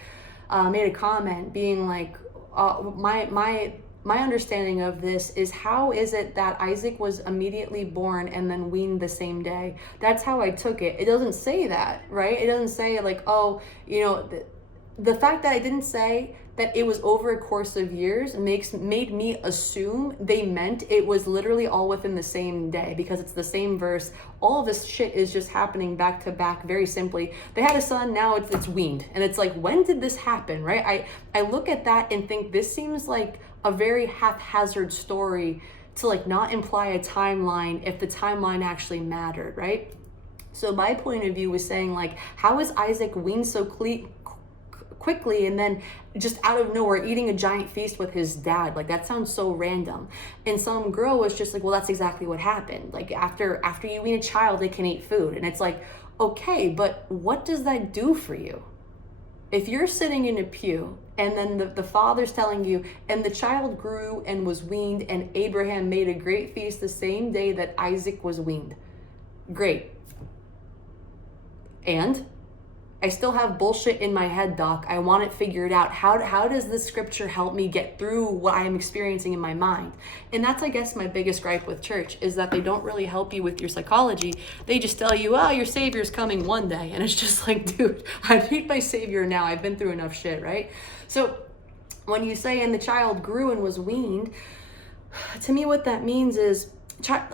made a comment being like, my understanding of this is, how is it that Isaac was immediately born and then weaned the same day? That's how I took it. It doesn't say that, right? It doesn't say like, oh, you know, the fact that I didn't say that it was over a course of years made me assume they meant it was literally all within the same day, because it's the same verse. All of this shit is just happening back to back very simply. They had a son, now it's weaned. And it's like, when did this happen, right? I look at that and think this seems like a very haphazard story to like not imply a timeline if the timeline actually mattered, right? So my point of view was saying like, how is Isaac weaned so quickly and then just out of nowhere eating a giant feast with his dad? Like, that sounds so random. And some girl was just like, well, that's exactly what happened. Like, after you wean a child, they can eat food. And it's like, okay, but what does that do for you? If you're sitting in a pew and then the father's telling you, and the child grew and was weaned, and Abraham made a great feast the same day that Isaac was weaned. Great. And I still have bullshit in my head, Doc. I want it figured out. How does this scripture help me get through what I'm experiencing in my mind? And that's, I guess, my biggest gripe with church, is that they don't really help you with your psychology. They just tell you, oh, your Savior's coming one day. And it's just like, dude, I need my Savior now. I've been through enough shit, right? So when you say, and the child grew and was weaned, to me what that means is,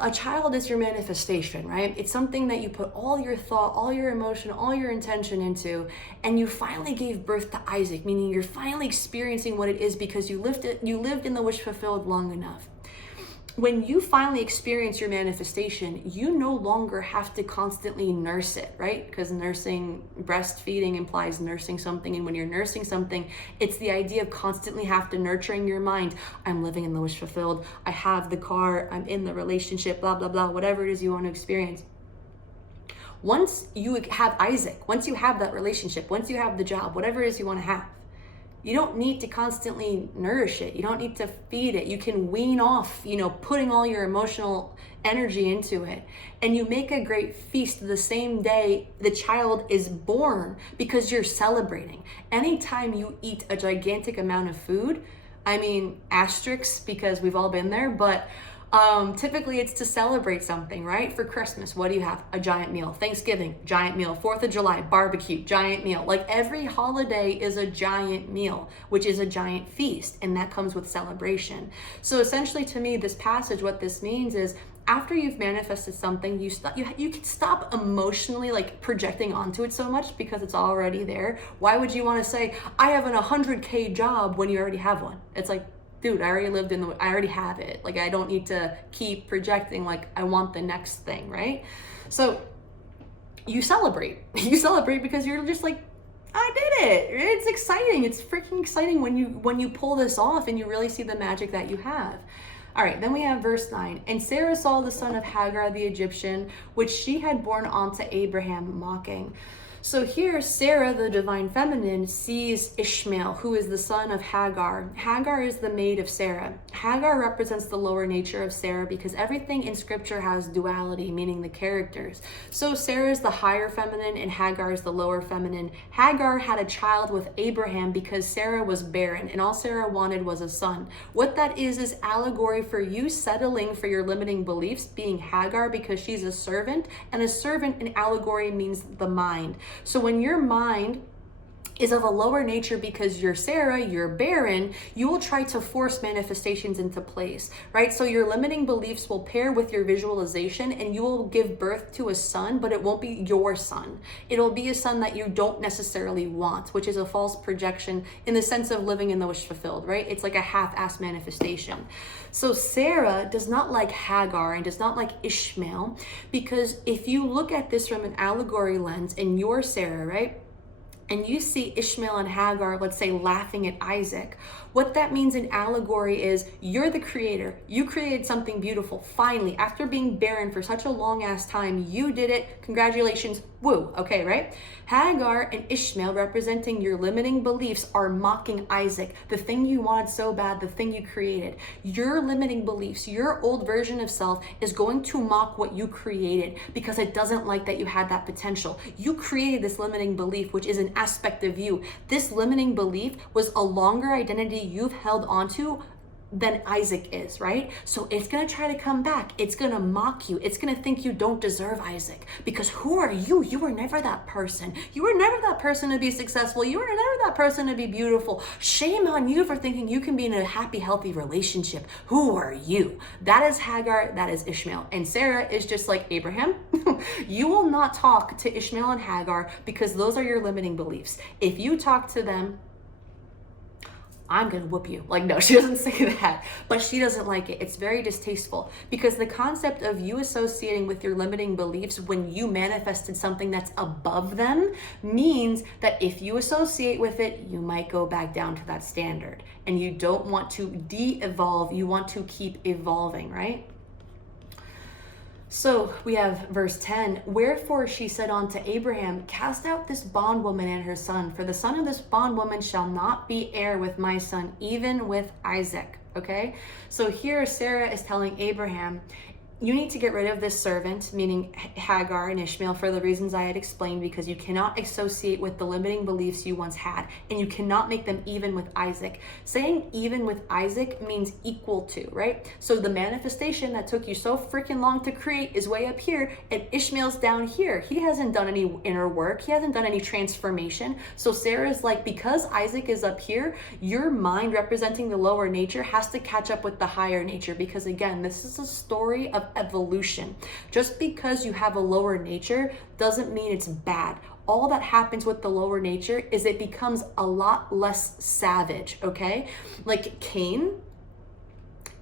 a child is your manifestation, right? It's something that you put all your thought, all your emotion, all your intention into, and you finally gave birth to Isaac, meaning you're finally experiencing what it is because you lived in the wish fulfilled long enough. When you finally experience your manifestation, you no longer have to constantly nurse it, right? Because breastfeeding implies nursing something. And when you're nursing something, it's the idea of constantly have to nurturing your mind. I'm living in the wish fulfilled. I have the car. I'm in the relationship, blah, blah, blah, whatever it is you want to experience. Once you have Isaac, once you have that relationship, once you have the job, whatever it is you want to have, you don't need to constantly nourish it. You don't need to feed it. You can wean off, putting all your emotional energy into it. And you make a great feast the same day the child is born, because you're celebrating. Anytime you eat a gigantic amount of food, asterisks, because we've all been there, but typically it's to celebrate something, right? For Christmas, what do you have? A giant meal. Thanksgiving, giant meal. 4th of July, barbecue, giant meal. Like, every holiday is a giant meal, which is a giant feast, and that comes with celebration. So essentially, to me, this passage, what this means is, after you've manifested something, you can stop emotionally like projecting onto it so much, because it's already there. Why would you want to say, I have an 100K job, when you already have one? It's like, dude, I already have it. Like, I don't need to keep projecting like I want the next thing, right? So you celebrate. You celebrate because you're just like, I did it. It's exciting. It's freaking exciting when you pull this off and you really see the magic that you have. All right, then we have verse 9. And Sarah saw the son of Hagar the Egyptian, which she had borne unto Abraham, mocking. So here, Sarah, the divine feminine, sees Ishmael, who is the son of Hagar. Hagar is the maid of Sarah. Hagar represents the lower nature of Sarah, because everything in scripture has duality, meaning the characters. So Sarah is the higher feminine and Hagar is the lower feminine. Hagar had a child with Abraham because Sarah was barren, and all Sarah wanted was a son. What that is allegory for you settling for your limiting beliefs, being Hagar, because she's a servant, and a servant in allegory means the mind. So when your mind is of a lower nature because you're Sarah, you're barren, you will try to force manifestations into place, right? So your limiting beliefs will pair with your visualization and you will give birth to a son, but it won't be your son. It'll be a son that you don't necessarily want, which is a false projection in the sense of living in the wish fulfilled, right? It's like a half-assed manifestation. So Sarah does not like Hagar and does not like Ishmael, because if you look at this from an allegory lens and you're Sarah, right? And you see Ishmael and Hagar, let's say, laughing at Isaac, what that means in allegory is you're the creator. You created something beautiful. Finally, after being barren for such a long ass time, you did it. Congratulations. Woo. Okay, right? Hagar and Ishmael, representing your limiting beliefs, are mocking Isaac, the thing you wanted so bad, the thing you created. Your limiting beliefs, your old version of self is going to mock what you created because it doesn't like that you had that potential. You created this limiting belief, which is an aspect of you. This limiting belief was a longer identity you've held onto than Isaac is, right? So it's gonna try to come back. It's gonna mock you. It's gonna think you don't deserve Isaac because who are you? You were never that person. You were never that person to be successful. You were never that person to be beautiful. Shame on you for thinking you can be in a happy, healthy relationship. Who are you? That is Hagar, that is Ishmael. And Sarah is just like Abraham. You will not talk to Ishmael and Hagar because those are your limiting beliefs. If you talk to them, I'm gonna whoop you. Like, no, she doesn't say that, but she doesn't like it. It's very distasteful because the concept of you associating with your limiting beliefs when you manifested something that's above them means that if you associate with it, you might go back down to that standard, and you don't want to de-evolve. You want to keep evolving, right? So we have verse 10, wherefore she said unto Abraham, cast out this bondwoman and her son, for the son of this bondwoman shall not be heir with my son, even with Isaac. Okay, so here Sarah is telling Abraham, you need to get rid of this servant, meaning Hagar and Ishmael, for the reasons I had explained, because you cannot associate with the limiting beliefs you once had, and you cannot make them even with Isaac. Saying even with Isaac means equal to, right? So the manifestation that took you so freaking long to create is way up here, and Ishmael's down here. He hasn't done any inner work. He hasn't done any transformation. So Sarah's like, because Isaac is up here, your mind representing the lower nature has to catch up with the higher nature, because again, this is a story of evolution. Just because you have a lower nature doesn't mean it's bad. All that happens with the lower nature is it becomes a lot less savage, okay? Like Cain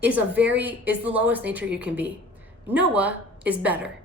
is the lowest nature you can be. Noah is better.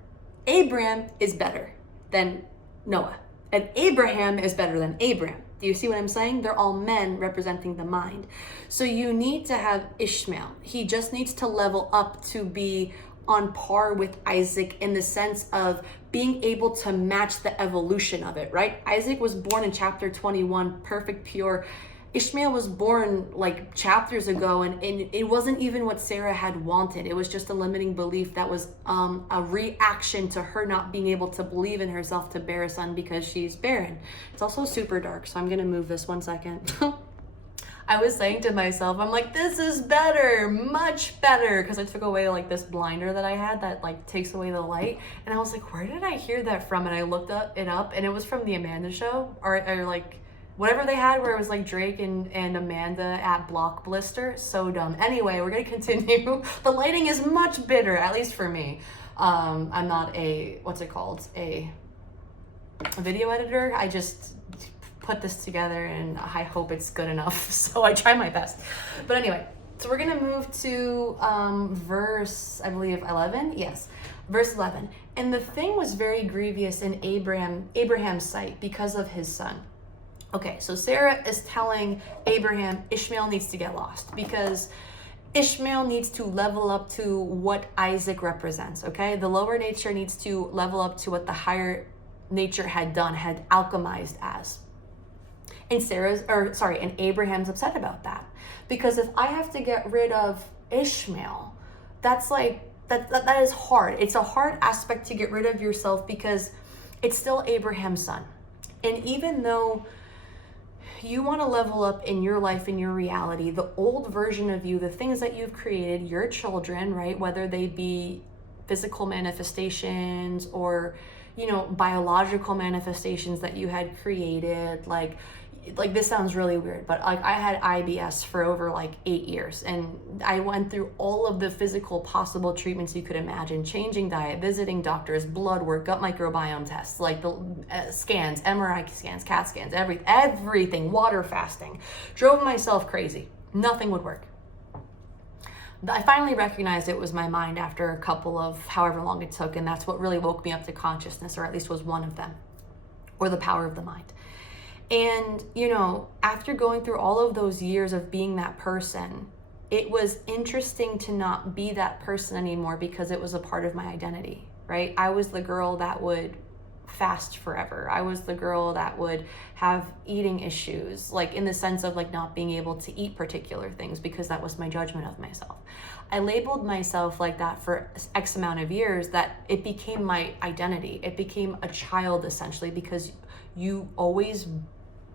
Abraham is better than Noah. And Abraham is better than Abram. Do you see what I'm saying? They're all men representing the mind. So you need to have Ishmael. He just needs to level up to be on par with Isaac in the sense of being able to match the evolution of it, right? Isaac was born in chapter 21, perfect, pure. Ishmael was born like chapters ago, and it wasn't even what Sarah had wanted. It was just a limiting belief that was a reaction to her not being able to believe in herself to bear a son because she's barren. It's also super dark, so I'm gonna move this 1 second. I was saying to myself, I'm like, this is better, much better, because I took away like this blinder that I had that like takes away the light, and I was like, where did I hear that from? And I looked it up, and it was from the Amanda Show, or like whatever they had where it was like Drake and Amanda at Block Blister. So dumb. Anyway, we're gonna continue. The lighting is much better, at least for me. I'm not a video editor. I just put this together and I hope it's good enough, so I try my best. But anyway, so we're gonna move to verse, I believe 11. Yes, verse 11. And the thing was very grievous in Abraham's sight because of his son. Okay, so Sarah is telling Abraham Ishmael needs to get lost because Ishmael needs to level up to what Isaac represents. Okay, the lower nature needs to level up to what the higher nature had alchemized as. And Abraham's upset about that, because if I have to get rid of Ishmael, that's like that is hard. It's a hard aspect to get rid of yourself because it's still Abraham's son. And even though you want to level up in your life, in your reality, the old version of you, the things that you've created, your children, right, whether they be physical manifestations or biological manifestations that you had created, like like, this sounds really weird, but like I had IBS for over like 8 years, and I went through all of the physical possible treatments you could imagine: changing diet, visiting doctors, blood work, gut microbiome tests, like the scans, MRI scans, CAT scans, everything, water fasting. Drove myself crazy. Nothing would work. I finally recognized it was my mind after a couple of however long it took, and that's what really woke me up to consciousness, or at least was one of them, or the power of the mind. And, you know, after going through all of those years of being that person, it was interesting to not be that person anymore, because it was a part of my identity, right? I was the girl that would fast forever. I was the girl that would have eating issues, like in the sense of like not being able to eat particular things because that was my judgment of myself. I labeled myself like that for X amount of years that it became my identity. It became a child, essentially, because you always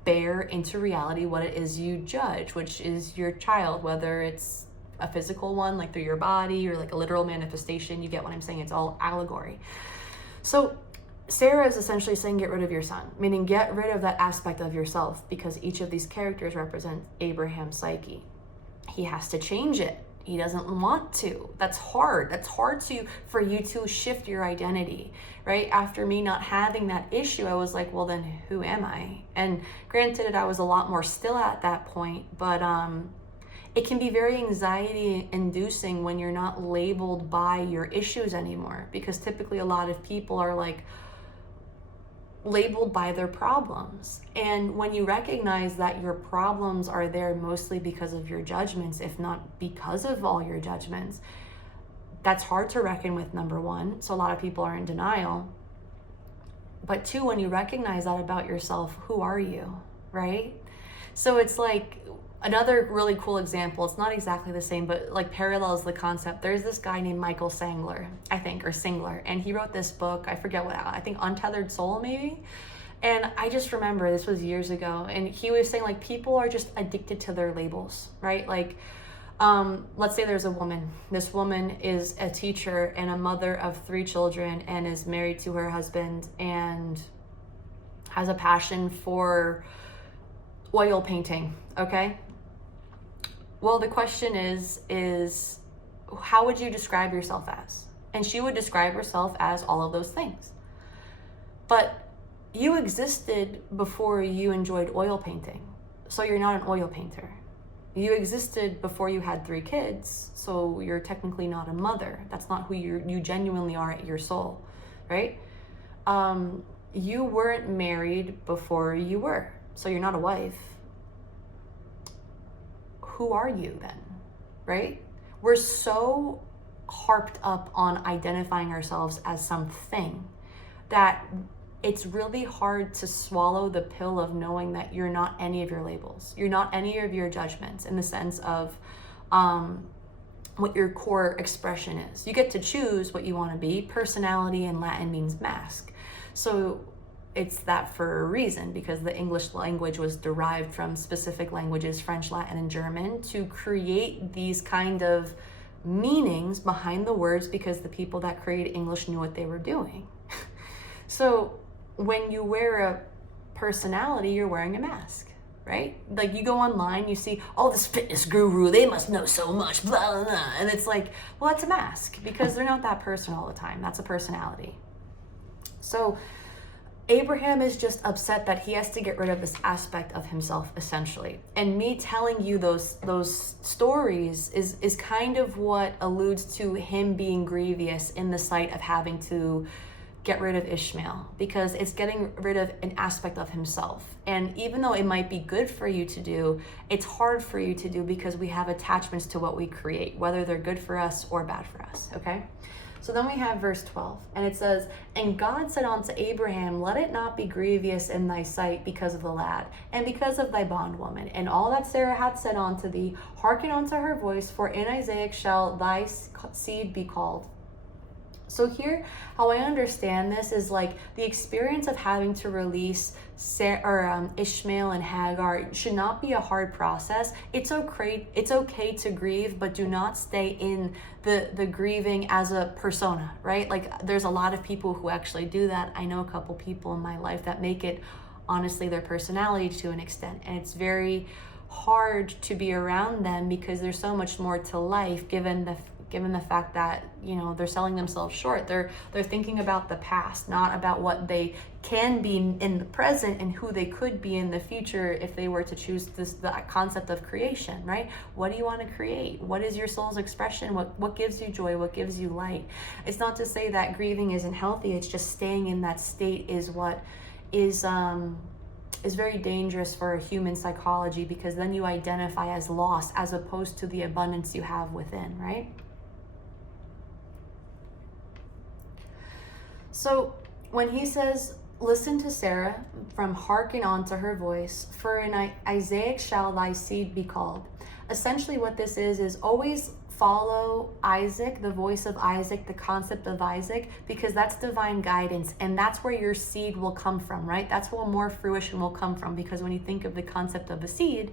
bear into reality what it is you judge, which is your child, whether it's a physical one, like through your body, or like a literal manifestation. You get what I'm saying? It's all allegory. So Sarah is essentially saying, get rid of your son, meaning get rid of that aspect of yourself, because each of these characters represent Abraham's psyche. He has to change it. He doesn't want to. That's hard. That's hard for you to shift your identity, right? After me not having that issue, I was like, well, then who am I? And granted, I was a lot more still at that point, but it can be very anxiety inducing when you're not labeled by your issues anymore, because typically a lot of people are like labeled by their problems. And when you recognize that your problems are there mostly because of your judgments, if not because of all your judgments, that's hard to reckon with, number one. So a lot of people are in denial. But two, when you recognize that about yourself, who are you, right? So it's like another really cool example. It's not exactly the same, but like parallels the concept. There's this guy named Michael Sangler, I think, or Singler, and he wrote this book. I forget what, I think Untethered Soul, maybe. And I just remember, this was years ago, and he was saying like people are just addicted to their labels, right? Like, let's say there's a woman. This woman is a teacher and a mother of 3 children and is married to her husband and has a passion for oil painting, okay? Well, the question is how would you describe yourself as? And she would describe herself as all of those things. But you existed before you enjoyed oil painting, so you're not an oil painter. You existed before you had 3 kids, so you're technically not a mother. That's not who you genuinely are at your soul, right? You weren't married before you were, so you're not a wife. Who are you then, right? We're so harped up on identifying ourselves as something that it's really hard to swallow the pill of knowing that you're not any of your labels. You're not any of your judgments, in the sense of what your core expression is. You get to choose what you want to be. Personality in Latin means mask. So it's that for a reason, because the English language was derived from specific languages, French, Latin, and German, to create these kind of meanings behind the words, because the people that created English knew what they were doing. So when you wear a personality, you're wearing a mask, right? Like you go online, you see, oh, this fitness guru, they must know so much, blah, blah, blah. And it's like, well, that's a mask, because they're not that person all the time. That's a personality. So Abraham is just upset that he has to get rid of this aspect of himself, essentially. And me telling you those stories is kind of what alludes to him being grievous in the sight of having to get rid of Ishmael, because it's getting rid of an aspect of himself. And even though it might be good for you to do, it's hard for you to do, because we have attachments to what we create, whether they're good for us or bad for us, okay? So then we have verse 12, and it says, and God said unto Abraham, let it not be grievous in thy sight because of the lad, and because of thy bondwoman, and all that Sarah hath said unto thee, hearken unto her voice, for in Isaac shall thy seed be called. So here, how I understand this is like the experience of having to release Ishmael and Hagar should not be a hard process. It's okay to grieve, but do not stay in the grieving as a persona, right? Like there's a lot of people who actually do that. I know a couple people in my life that make it honestly their personality to an extent. And it's very hard to be around them because there's so much more to life, given the fact that, you know, they're selling themselves short. They're thinking about the past, not about what they can be in the present and who they could be in the future if they were to choose the concept of creation, right? What do you want to create? What is your soul's expression? What gives you joy? What gives you light? It's not to say that grieving isn't healthy. It's just staying in that state is what is very dangerous for a human psychology, because then you identify as loss as opposed to the abundance you have within, right? So when he says, listen to Sarah, from hearken unto her voice, for in Isaac shall thy seed be called. Essentially what this is always follow Isaac, the voice of Isaac, the concept of Isaac, because that's divine guidance, and that's where your seed will come from, right? That's where more fruition will come from, because when you think of the concept of a seed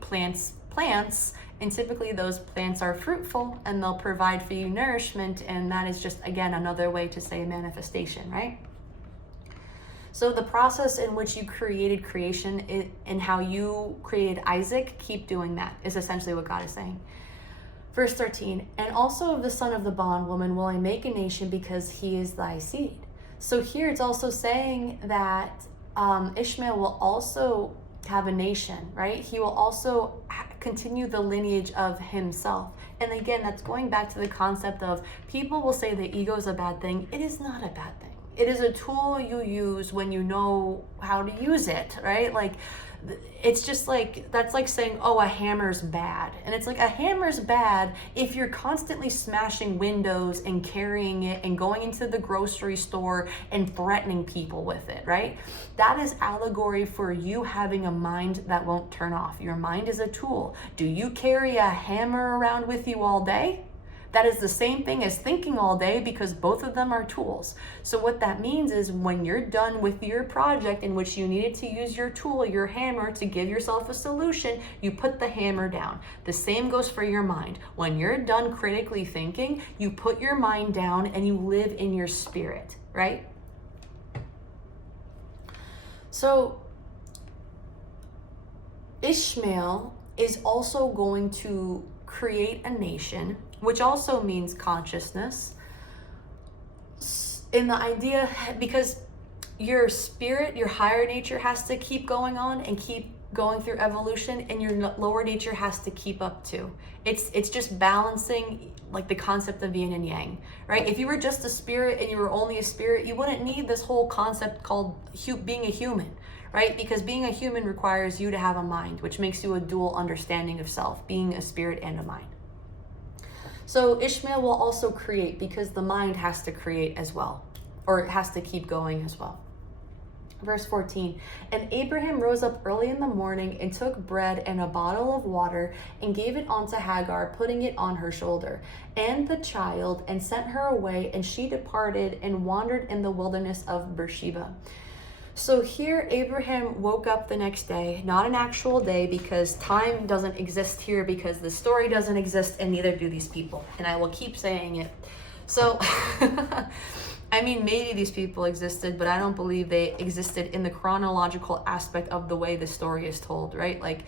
plants plants, and typically those plants are fruitful and they'll provide for you nourishment, and that is just, again, another way to say manifestation, right? So the process in which you created creation and how you created Isaac, keep doing that, is essentially what God is saying. Verse 13, and also of the son of the bondwoman will I make a nation, because he is thy seed. So here it's also saying that Ishmael will also have a nation, right? He will also continue the lineage of himself. And again, that's going back to the concept of, people will say the ego is a bad thing. It is not a bad thing. It is a tool you use when you know how to use it, right? Like, it's just like, that's like saying, oh, a hammer's bad. And it's like, a hammer's bad if you're constantly smashing windows and carrying it and going into the grocery store and threatening people with it, right? That is allegory for you having a mind that won't turn off. Your mind is a tool. Do you carry a hammer around with you all day? That is the same thing as thinking all day, because both of them are tools. So what that means is, when you're done with your project in which you needed to use your tool, your hammer, to give yourself a solution, you put the hammer down. The same goes for your mind. When you're done critically thinking, you put your mind down and you live in your spirit, right? So Ishmael is also going to create a nation, which also means consciousness, in the idea, because your spirit, your higher nature, has to keep going on and keep going through evolution, and your lower nature has to keep up too. It's just balancing, like the concept of yin and yang, right? If you were just a spirit and you were only a spirit, you wouldn't need this whole concept called being a human, right? Because being a human requires you to have a mind, which makes you a dual understanding of self, being a spirit and a mind. So Ishmael will also create, because the mind has to create as well, or it has to keep going as well. Verse 14, and Abraham rose up early in the morning and took bread and a bottle of water and gave it unto Hagar, putting it on her shoulder, and the child, and sent her away, and she departed and wandered in the wilderness of Beersheba. So here Abraham woke up the next day, not an actual day, because time doesn't exist here, because the story doesn't exist, and neither do these people. And I will keep saying it. So, I mean, maybe these people existed, but I don't believe they existed in the chronological aspect of the way the story is told, right? Like,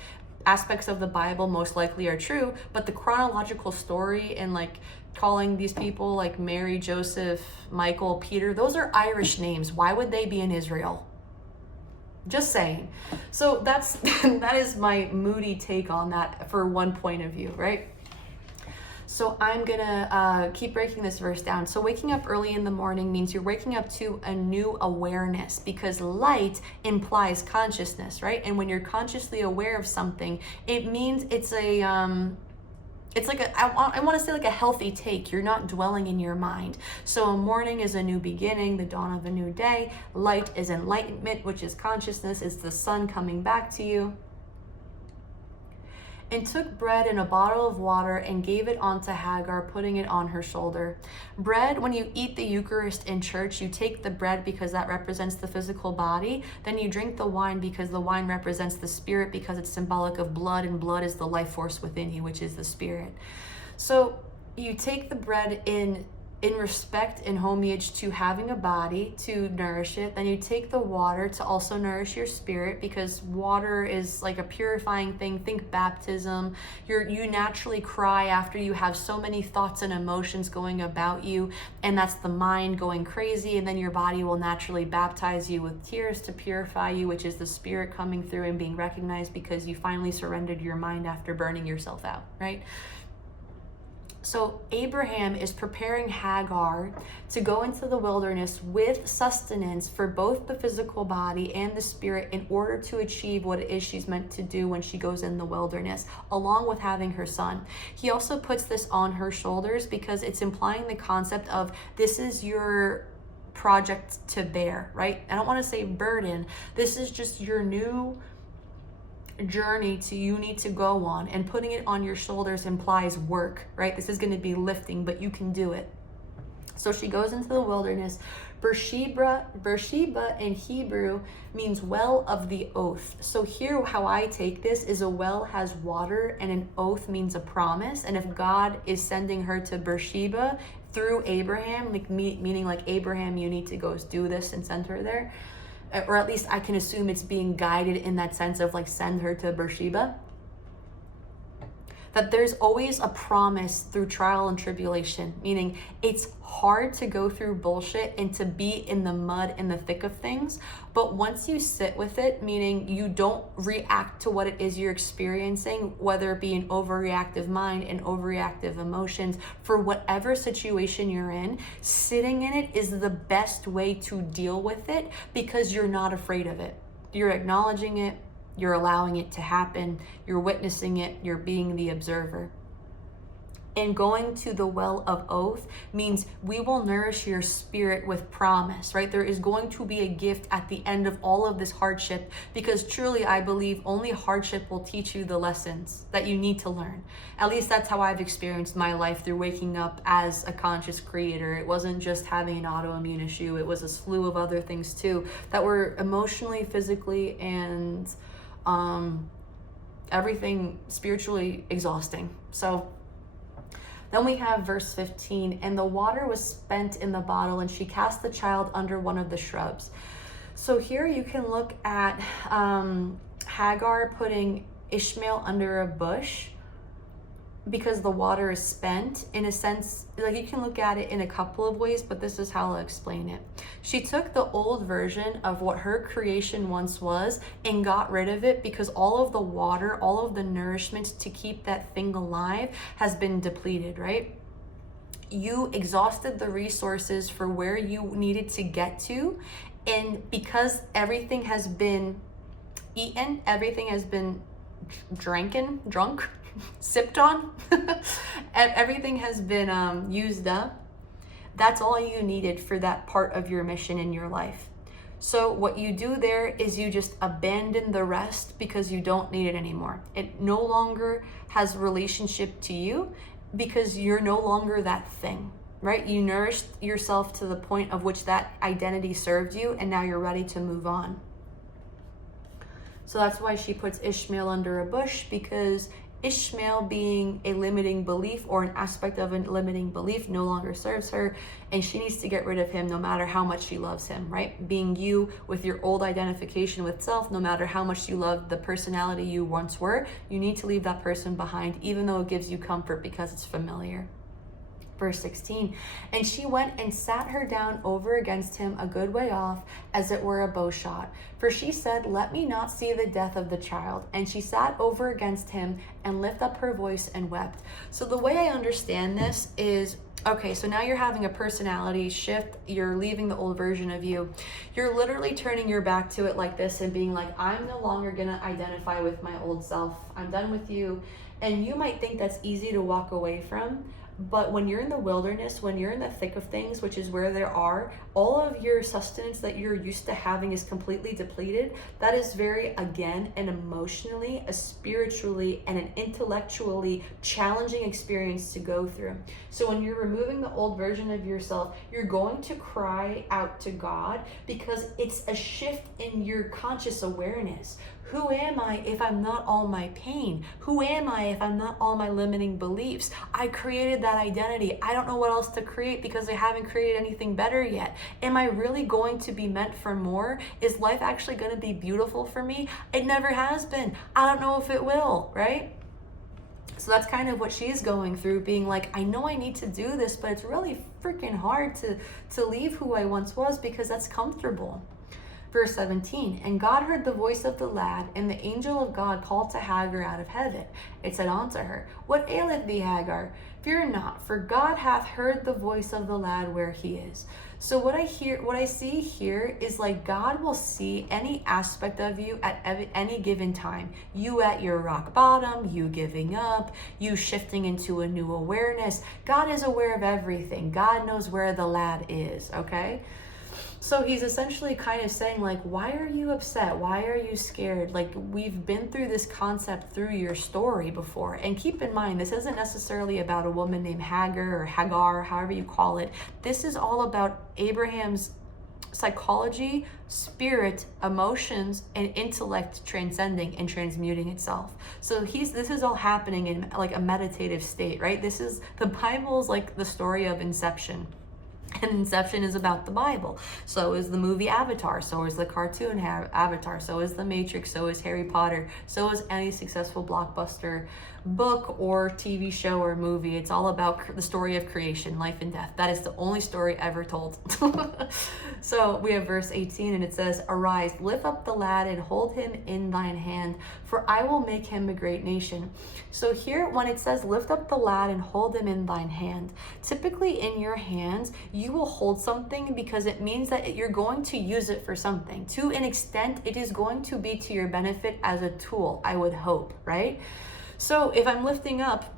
aspects of the Bible most likely are true, but the chronological story and like calling these people like Mary, Joseph, Michael, Peter, those are Irish names. Why would they be in Israel? Just saying. So that is my moody take on that for one point of view, right? So I'm gonna keep breaking this verse down. So waking up early in the morning means you're waking up to a new awareness, because light implies consciousness, right? And when you're consciously aware of something, it means it's a it's like I want to say like a healthy take. You're not dwelling in your mind. So a morning is a new beginning, the dawn of a new day. Light is enlightenment, which is consciousness. It's the sun coming back to you. And took bread and a bottle of water and gave it unto Hagar, putting it on her shoulder. Bread, when you eat the Eucharist in church, you take the bread because that represents the physical body. Then you drink the wine because the wine represents the spirit, because it's symbolic of blood, and blood is the life force within you, which is the spirit. So you take the bread in in respect and homage to having a body to nourish it. Then you take the water to also nourish your spirit, because water is like a purifying thing. Think baptism. You naturally cry after you have so many thoughts and emotions going about you, and that's the mind going crazy, and then your body will naturally baptize you with tears to purify you, which is the spirit coming through and being recognized because you finally surrendered your mind after burning yourself out, right? So Abraham is preparing Hagar to go into the wilderness with sustenance for both the physical body and the spirit in order to achieve what it is she's meant to do when she goes in the wilderness, along with having her son. He also puts this on her shoulders because it's implying the concept of this is your project to bear, right? I don't want to say burden. This is just your new journey you need to go on, and putting it on your shoulders implies work, right? This is going to be lifting, but you can do it. So she goes into the wilderness. Beersheba in Hebrew means well of the oath. So here, how I take this is a well has water and an oath means a promise. And if God is sending her to Beersheba through Abraham, like meaning like Abraham, you need to go do this and send her there. Or at least I can assume it's being guided in that sense of like send her to Beersheba. That there's always a promise through trial and tribulation, meaning it's hard to go through bullshit and to be in the mud, in the thick of things. But once you sit with it, meaning you don't react to what it is you're experiencing, whether it be an overreactive mind and overreactive emotions, for whatever situation you're in, sitting in it is the best way to deal with it because you're not afraid of it. You're acknowledging it. You're allowing it to happen. You're witnessing it. You're being the observer. And going to the well of oath means we will nourish your spirit with promise, right? There is going to be a gift at the end of all of this hardship, because truly I believe only hardship will teach you the lessons that you need to learn. At least that's how I've experienced my life through waking up as a conscious creator. It wasn't just having an autoimmune issue. It was a slew of other things too that were emotionally, physically, and everything spiritually exhausting. So then we have verse 15, and the water was spent in the bottle, and she cast the child under one of the shrubs. So here you can look at Hagar putting Ishmael under a bush because the water is spent. In a sense, like you can look at it in a couple of ways, but this is how I'll explain it. She took the old version of what her creation once was and got rid of it because all of the water, all of the nourishment to keep that thing alive has been depleted, right? You exhausted the resources for where you needed to get to, and because everything has been eaten, everything has been drunk, sipped on, everything has been used up. That's all you needed for that part of your mission in your life. So what you do there is you just abandon the rest because you don't need it anymore. It no longer has relationship to you because you're no longer that thing, right? You nourished yourself to the point of which that identity served you, and now you're ready to move on. So that's why she puts Ishmael under a bush, because Ishmael, being a limiting belief or an aspect of a limiting belief, no longer serves her, and she needs to get rid of him no matter how much she loves him, right? Being you with your old identification with self, no matter how much you love the personality you once were, you need to leave that person behind, even though it gives you comfort because it's familiar. Verse 16, and she went and sat her down over against him a good way off, as it were a bow shot. For she said, let me not see the death of the child. And she sat over against him and lifted up her voice and wept. So the way I understand this is, okay, so now you're having a personality shift. You're leaving the old version of you. You're literally turning your back to it like this and being like, I'm no longer going to identify with my old self. I'm done with you. And you might think that's easy to walk away from. But when you're in the wilderness, when you're in the thick of things, which is where there are, all of your sustenance that you're used to having is completely depleted. That is very, again, an emotionally, a spiritually, and an intellectually challenging experience to go through. So when you're removing the old version of yourself, you're going to cry out to God because it's a shift in your conscious awareness. Who am I if I'm not all my pain? Who am I if I'm not all my limiting beliefs? I created that identity. I don't know what else to create because I haven't created anything better yet. Am I really going to be meant for more? Is life actually going to be beautiful for me? It never has been. I don't know if it will, right? So that's kind of what she's going through, being like, I know I need to do this, but it's really freaking hard to leave who I once was because that's comfortable. Verse 17, and God heard the voice of the lad, and the angel of God called to Hagar out of heaven. It said unto her, What aileth thee, Hagar? Fear not, for God hath heard the voice of the lad where he is. So what I see here is like God will see any aspect of you at any given time. You at your rock bottom, you giving up, you shifting into a new awareness. God is aware of everything. God knows where the lad is, okay? So he's essentially kind of saying like, why are you upset? Why are you scared? Like, we've been through this concept through your story before. And keep in mind, this isn't necessarily about a woman named Hagar, however you call it. This is all about Abraham's psychology, spirit, emotions, and intellect transcending and transmuting itself. So this is all happening in like a meditative state, right? The Bible's like the story of Inception. And Inception is about the Bible. So is the movie Avatar. So is the cartoon Avatar. So is the Matrix. So is Harry Potter. So is any successful blockbuster book or TV show or movie. It's all about the story of creation, life and death. That is the only story ever told. So we have verse 18, and it says, Arise, lift up the lad and hold him in thine hand, for I will make him a great nation. So here, when it says lift up the lad and hold him in thine hand, typically in your hands, you will hold something because it means that you're going to use it for something. To an extent, it is going to be to your benefit as a tool, I would hope, right? So if I'm lifting up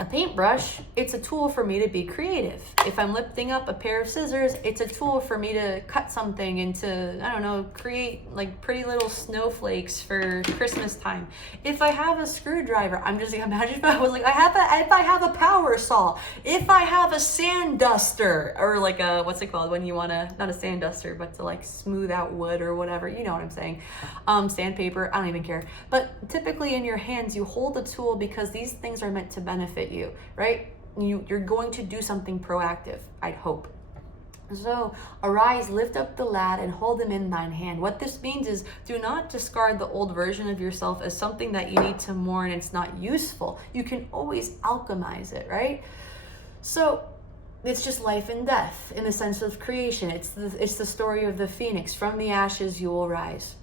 a paintbrush, it's a tool for me to be creative. If I'm lifting up a pair of scissors, it's a tool for me to cut something into, I don't know, create like pretty little snowflakes for Christmas time. If I have a screwdriver, I'm just like, imagine if I was like, if I have a power saw, if I have a sand duster, or like a, what's it called when you want to, not a sand duster, but to like smooth out wood or whatever, you know what I'm saying, sandpaper, I don't even care. But typically in your hands, you hold a tool because these things are meant to benefit you, right? You're going to do something proactive, I'd hope. So arise, lift up the lad and hold him in thine hand. What this means is, do not discard the old version of yourself as something that you need to mourn. It's not useful. You can always alchemize it, right? So it's just life and death in the sense of creation. It's the story of the phoenix. From the ashes you will rise.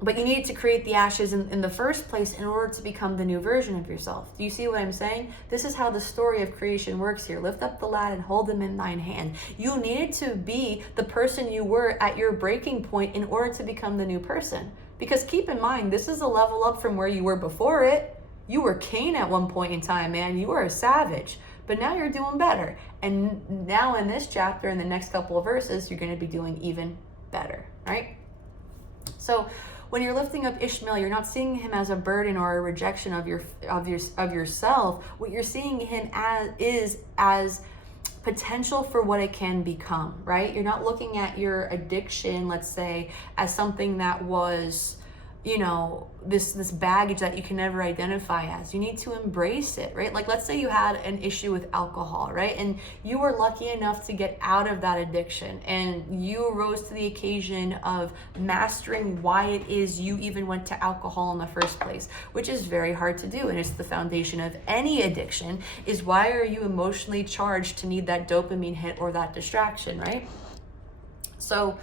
But you need to create the ashes in the first place in order to become the new version of yourself. Do you see what I'm saying? This is how the story of creation works here. Lift up the lad and hold him in thine hand. You needed to be the person you were at your breaking point in order to become the new person. Because keep in mind, this is a level up from where you were before it. You were Cain at one point in time, man. You were a savage. But now you're doing better. And now in this chapter, in the next couple of verses, you're going to be doing even better, right? So when you're lifting up Ishmael, you're not seeing him as a burden or a rejection of yourself. What you're seeing him as potential for what it can become, right? You're not looking at your addiction, let's say, as something that was, you know, this baggage that you can never identify as. You need to embrace it, right? Like, let's say you had an issue with alcohol, right? And you were lucky enough to get out of that addiction, and you rose to the occasion of mastering why it is you even went to alcohol in the first place, which is very hard to do. And it's the foundation of any addiction, is why are you emotionally charged to need that dopamine hit or that distraction, right? So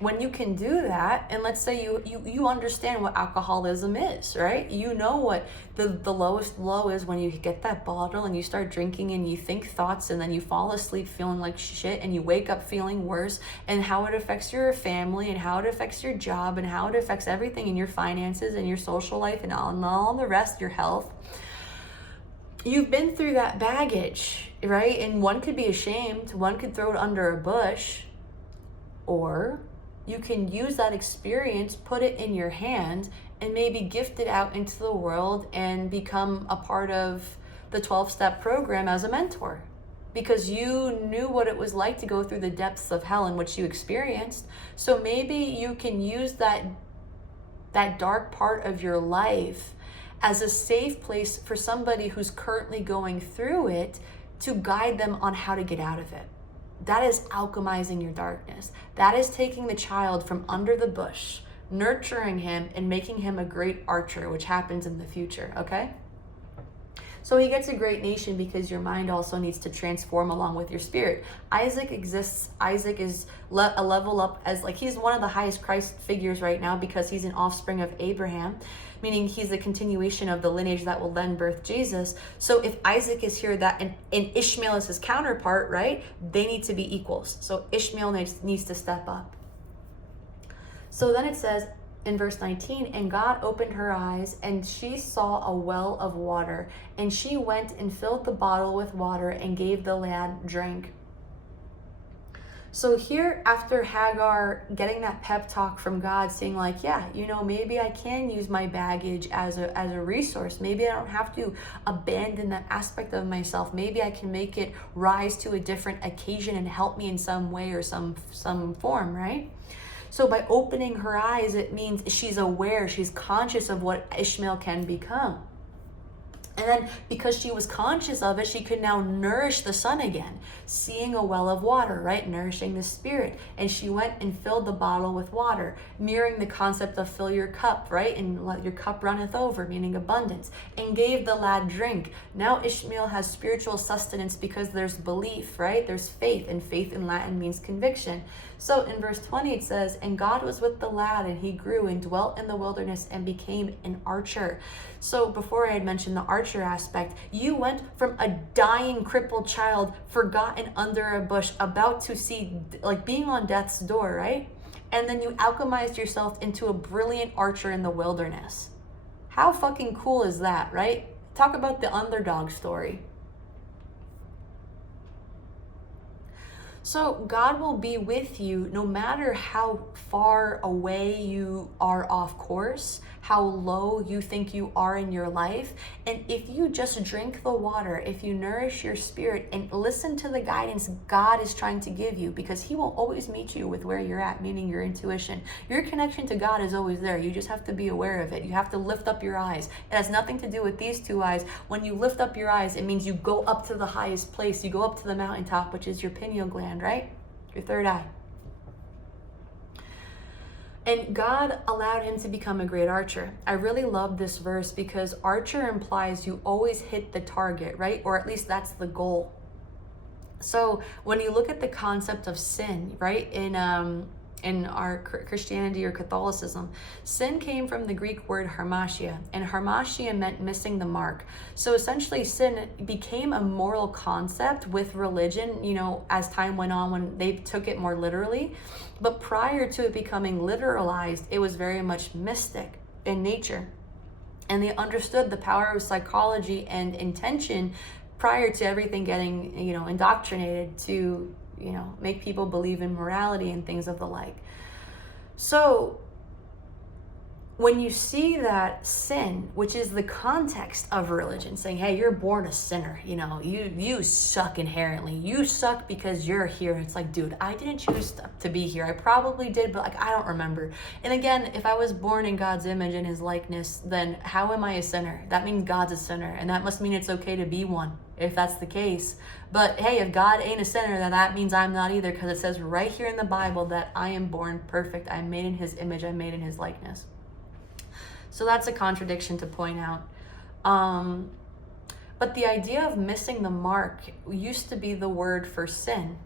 when you can do that, and let's say you understand what alcoholism is, right? You know what the lowest low is when you get that bottle and you start drinking and you think thoughts and then you fall asleep feeling like shit and you wake up feeling worse, and how it affects your family and how it affects your job and how it affects everything in your finances and your social life and all the rest, your health. You've been through that baggage, right? And one could be ashamed, one could throw it under a bush. Or you can use that experience, put it in your hand, and maybe gift it out into the world and become a part of the 12-step program as a mentor. Because you knew what it was like to go through the depths of hell in which you experienced. So maybe you can use that that dark part of your life as a safe place for somebody who's currently going through it to guide them on how to get out of it. That is alchemizing your darkness. That is taking the child from under the bush, nurturing him and making him a great archer, which happens in the future, okay? So he gets a great nation because your mind also needs to transform along with your spirit. Isaac exists. Isaac is a level up as like, he's one of the highest Christ figures right now because he's an offspring of Abraham, meaning he's a continuation of the lineage that will then birth Jesus. So if Isaac is here, that and Ishmael is his counterpart, right? They need to be equals. So Ishmael needs to step up. So then it says, in verse 19, and God opened her eyes, and she saw a well of water, and she went and filled the bottle with water and gave the lad drink. So here, after Hagar getting that pep talk from God, saying like, yeah, you know, maybe I can use my baggage as a resource. Maybe I don't have to abandon that aspect of myself. Maybe I can make it rise to a different occasion and help me in some way or some form, right? So by opening her eyes, it means she's aware, she's conscious of what Ishmael can become. And then because she was conscious of it, she could now nourish the son again, seeing a well of water, right? Nourishing the spirit. And she went and filled the bottle with water, mirroring the concept of fill your cup, right? And let your cup runneth over, meaning abundance, and gave the lad drink. Now Ishmael has spiritual sustenance because there's belief, right? There's faith, and faith in Latin means conviction. So in verse 20 it says, and God was with the lad, and he grew and dwelt in the wilderness and became an archer. So before I had mentioned the archer aspect, you went from a dying, crippled child, forgotten under a bush, about to see, like being on death's door, right? And then you alchemized yourself into a brilliant archer in the wilderness. How fucking cool is that, right? Talk about the underdog story. So God will be with you no matter how far away you are off course, how low you think you are in your life. And if you just drink the water, if you nourish your spirit and listen to the guidance God is trying to give you, because he will always meet you with where you're at, meaning your intuition. Your connection to God is always there. You just have to be aware of it. You have to lift up your eyes. It has nothing to do with these two eyes. When you lift up your eyes, it means you go up to the highest place. You go up to the mountaintop, which is your pineal gland, right? Your third eye. And God allowed him to become a great archer. I really love this verse because archer implies you always hit the target, right? Or at least that's the goal. So when you look at the concept of sin, right, in our Christianity or Catholicism, sin came from the Greek word harmatia, and harmatia meant missing the mark. So essentially sin became a moral concept with religion, you know, as time went on when they took it more literally. But prior to it becoming literalized, it was very much mystic in nature. And they understood the power of psychology and intention prior to everything getting, you know, indoctrinated to, you know, make people believe in morality and things of the like. So when you see that sin, which is the context of religion, saying, hey, you're born a sinner, you know, you suck inherently. You suck because you're here. It's like, dude, I didn't choose to be here. I probably did, but like, I don't remember. And again, if I was born in God's image and his likeness, then how am I a sinner? That means God's a sinner. And that must mean it's okay to be one, if that's the case. But hey, if God ain't a sinner, then that means I'm not either, because it says right here in the Bible that I am born perfect. I'm made in his image. I'm made in his likeness. So that's a contradiction to point out. But the idea of missing the mark used to be the word for sin.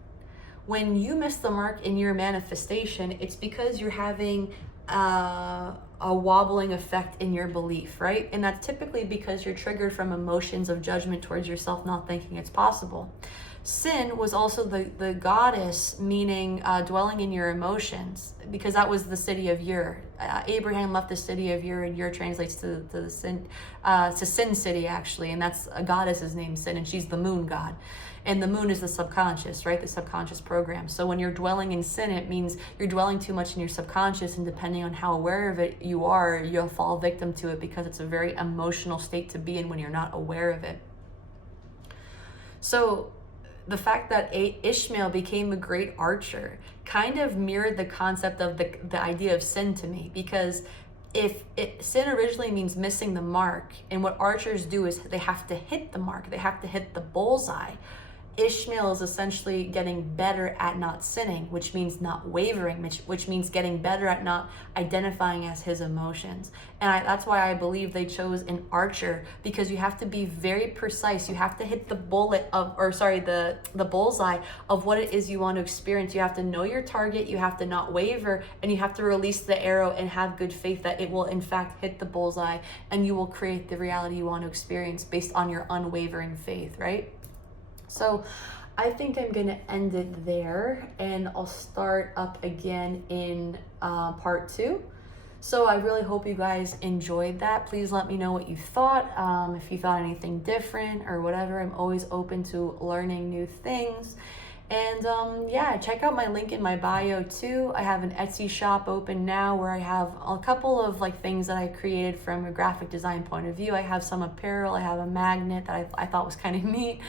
When you miss the mark in your manifestation, it's because you're having a wobbling effect in your belief, right? And that's typically because you're triggered from emotions of judgment towards yourself, not thinking it's possible. Sin was also the goddess, meaning dwelling in your emotions, because that was the city of Ur. Abraham left the city of Ur, and Ur translates to Sin City, actually, and that's a goddess's name, Sin, and she's the moon god. And the moon is the subconscious, right? The subconscious program. So when you're dwelling in sin, it means you're dwelling too much in your subconscious, and depending on how aware of it you are, you'll fall victim to it, because it's a very emotional state to be in when you're not aware of it. So the fact that Ishmael became a great archer kind of mirrored the concept of the idea of sin to me, because sin originally means missing the mark, and what archers do is they have to hit the mark, they have to hit the bullseye. Ishmael is essentially getting better at not sinning, which means not wavering, which means getting better at not identifying as his emotions. And that's why I believe they chose an archer, because you have to be very precise. You have to hit the the bullseye of what it is you want to experience. You have to know your target, you have to not waver, and you have to release the arrow and have good faith that it will in fact hit the bullseye, and you will create the reality you want to experience based on your unwavering faith, right? So I think I'm going to end it there, and I'll start up again in part 2. So I really hope you guys enjoyed that. Please let me know what you thought. If you thought anything different or whatever, I'm always open to learning new things. And yeah, check out my link in my bio too. I have an Etsy shop open now where I have a couple of like things that I created from a graphic design point of view. I have some apparel, I have a magnet that I thought was kind of neat.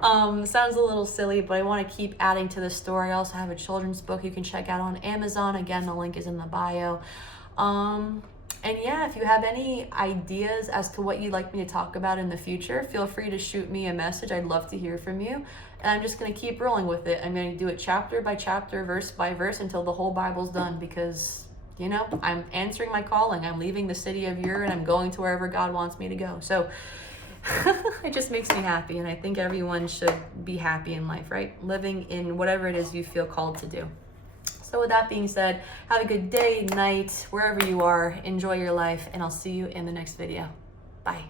Sounds a little silly, but I want to keep adding to the store. I also have a children's book you can check out on Amazon. Again, the link is in the bio. And yeah, if you have any ideas as to what you'd like me to talk about in the future, feel free to shoot me a message. I'd love to hear from you. And I'm just going to keep rolling with it. I'm going to do it chapter by chapter, verse by verse, until the whole Bible's done, because, you know, I'm answering my calling. I'm leaving the city of Ur, and I'm going to wherever God wants me to go. So it just makes me happy, and I think everyone should be happy in life, right? Living in whatever it is you feel called to do. So with that being said, have a good day, night, wherever you are. Enjoy your life, and I'll see you in the next video. Bye.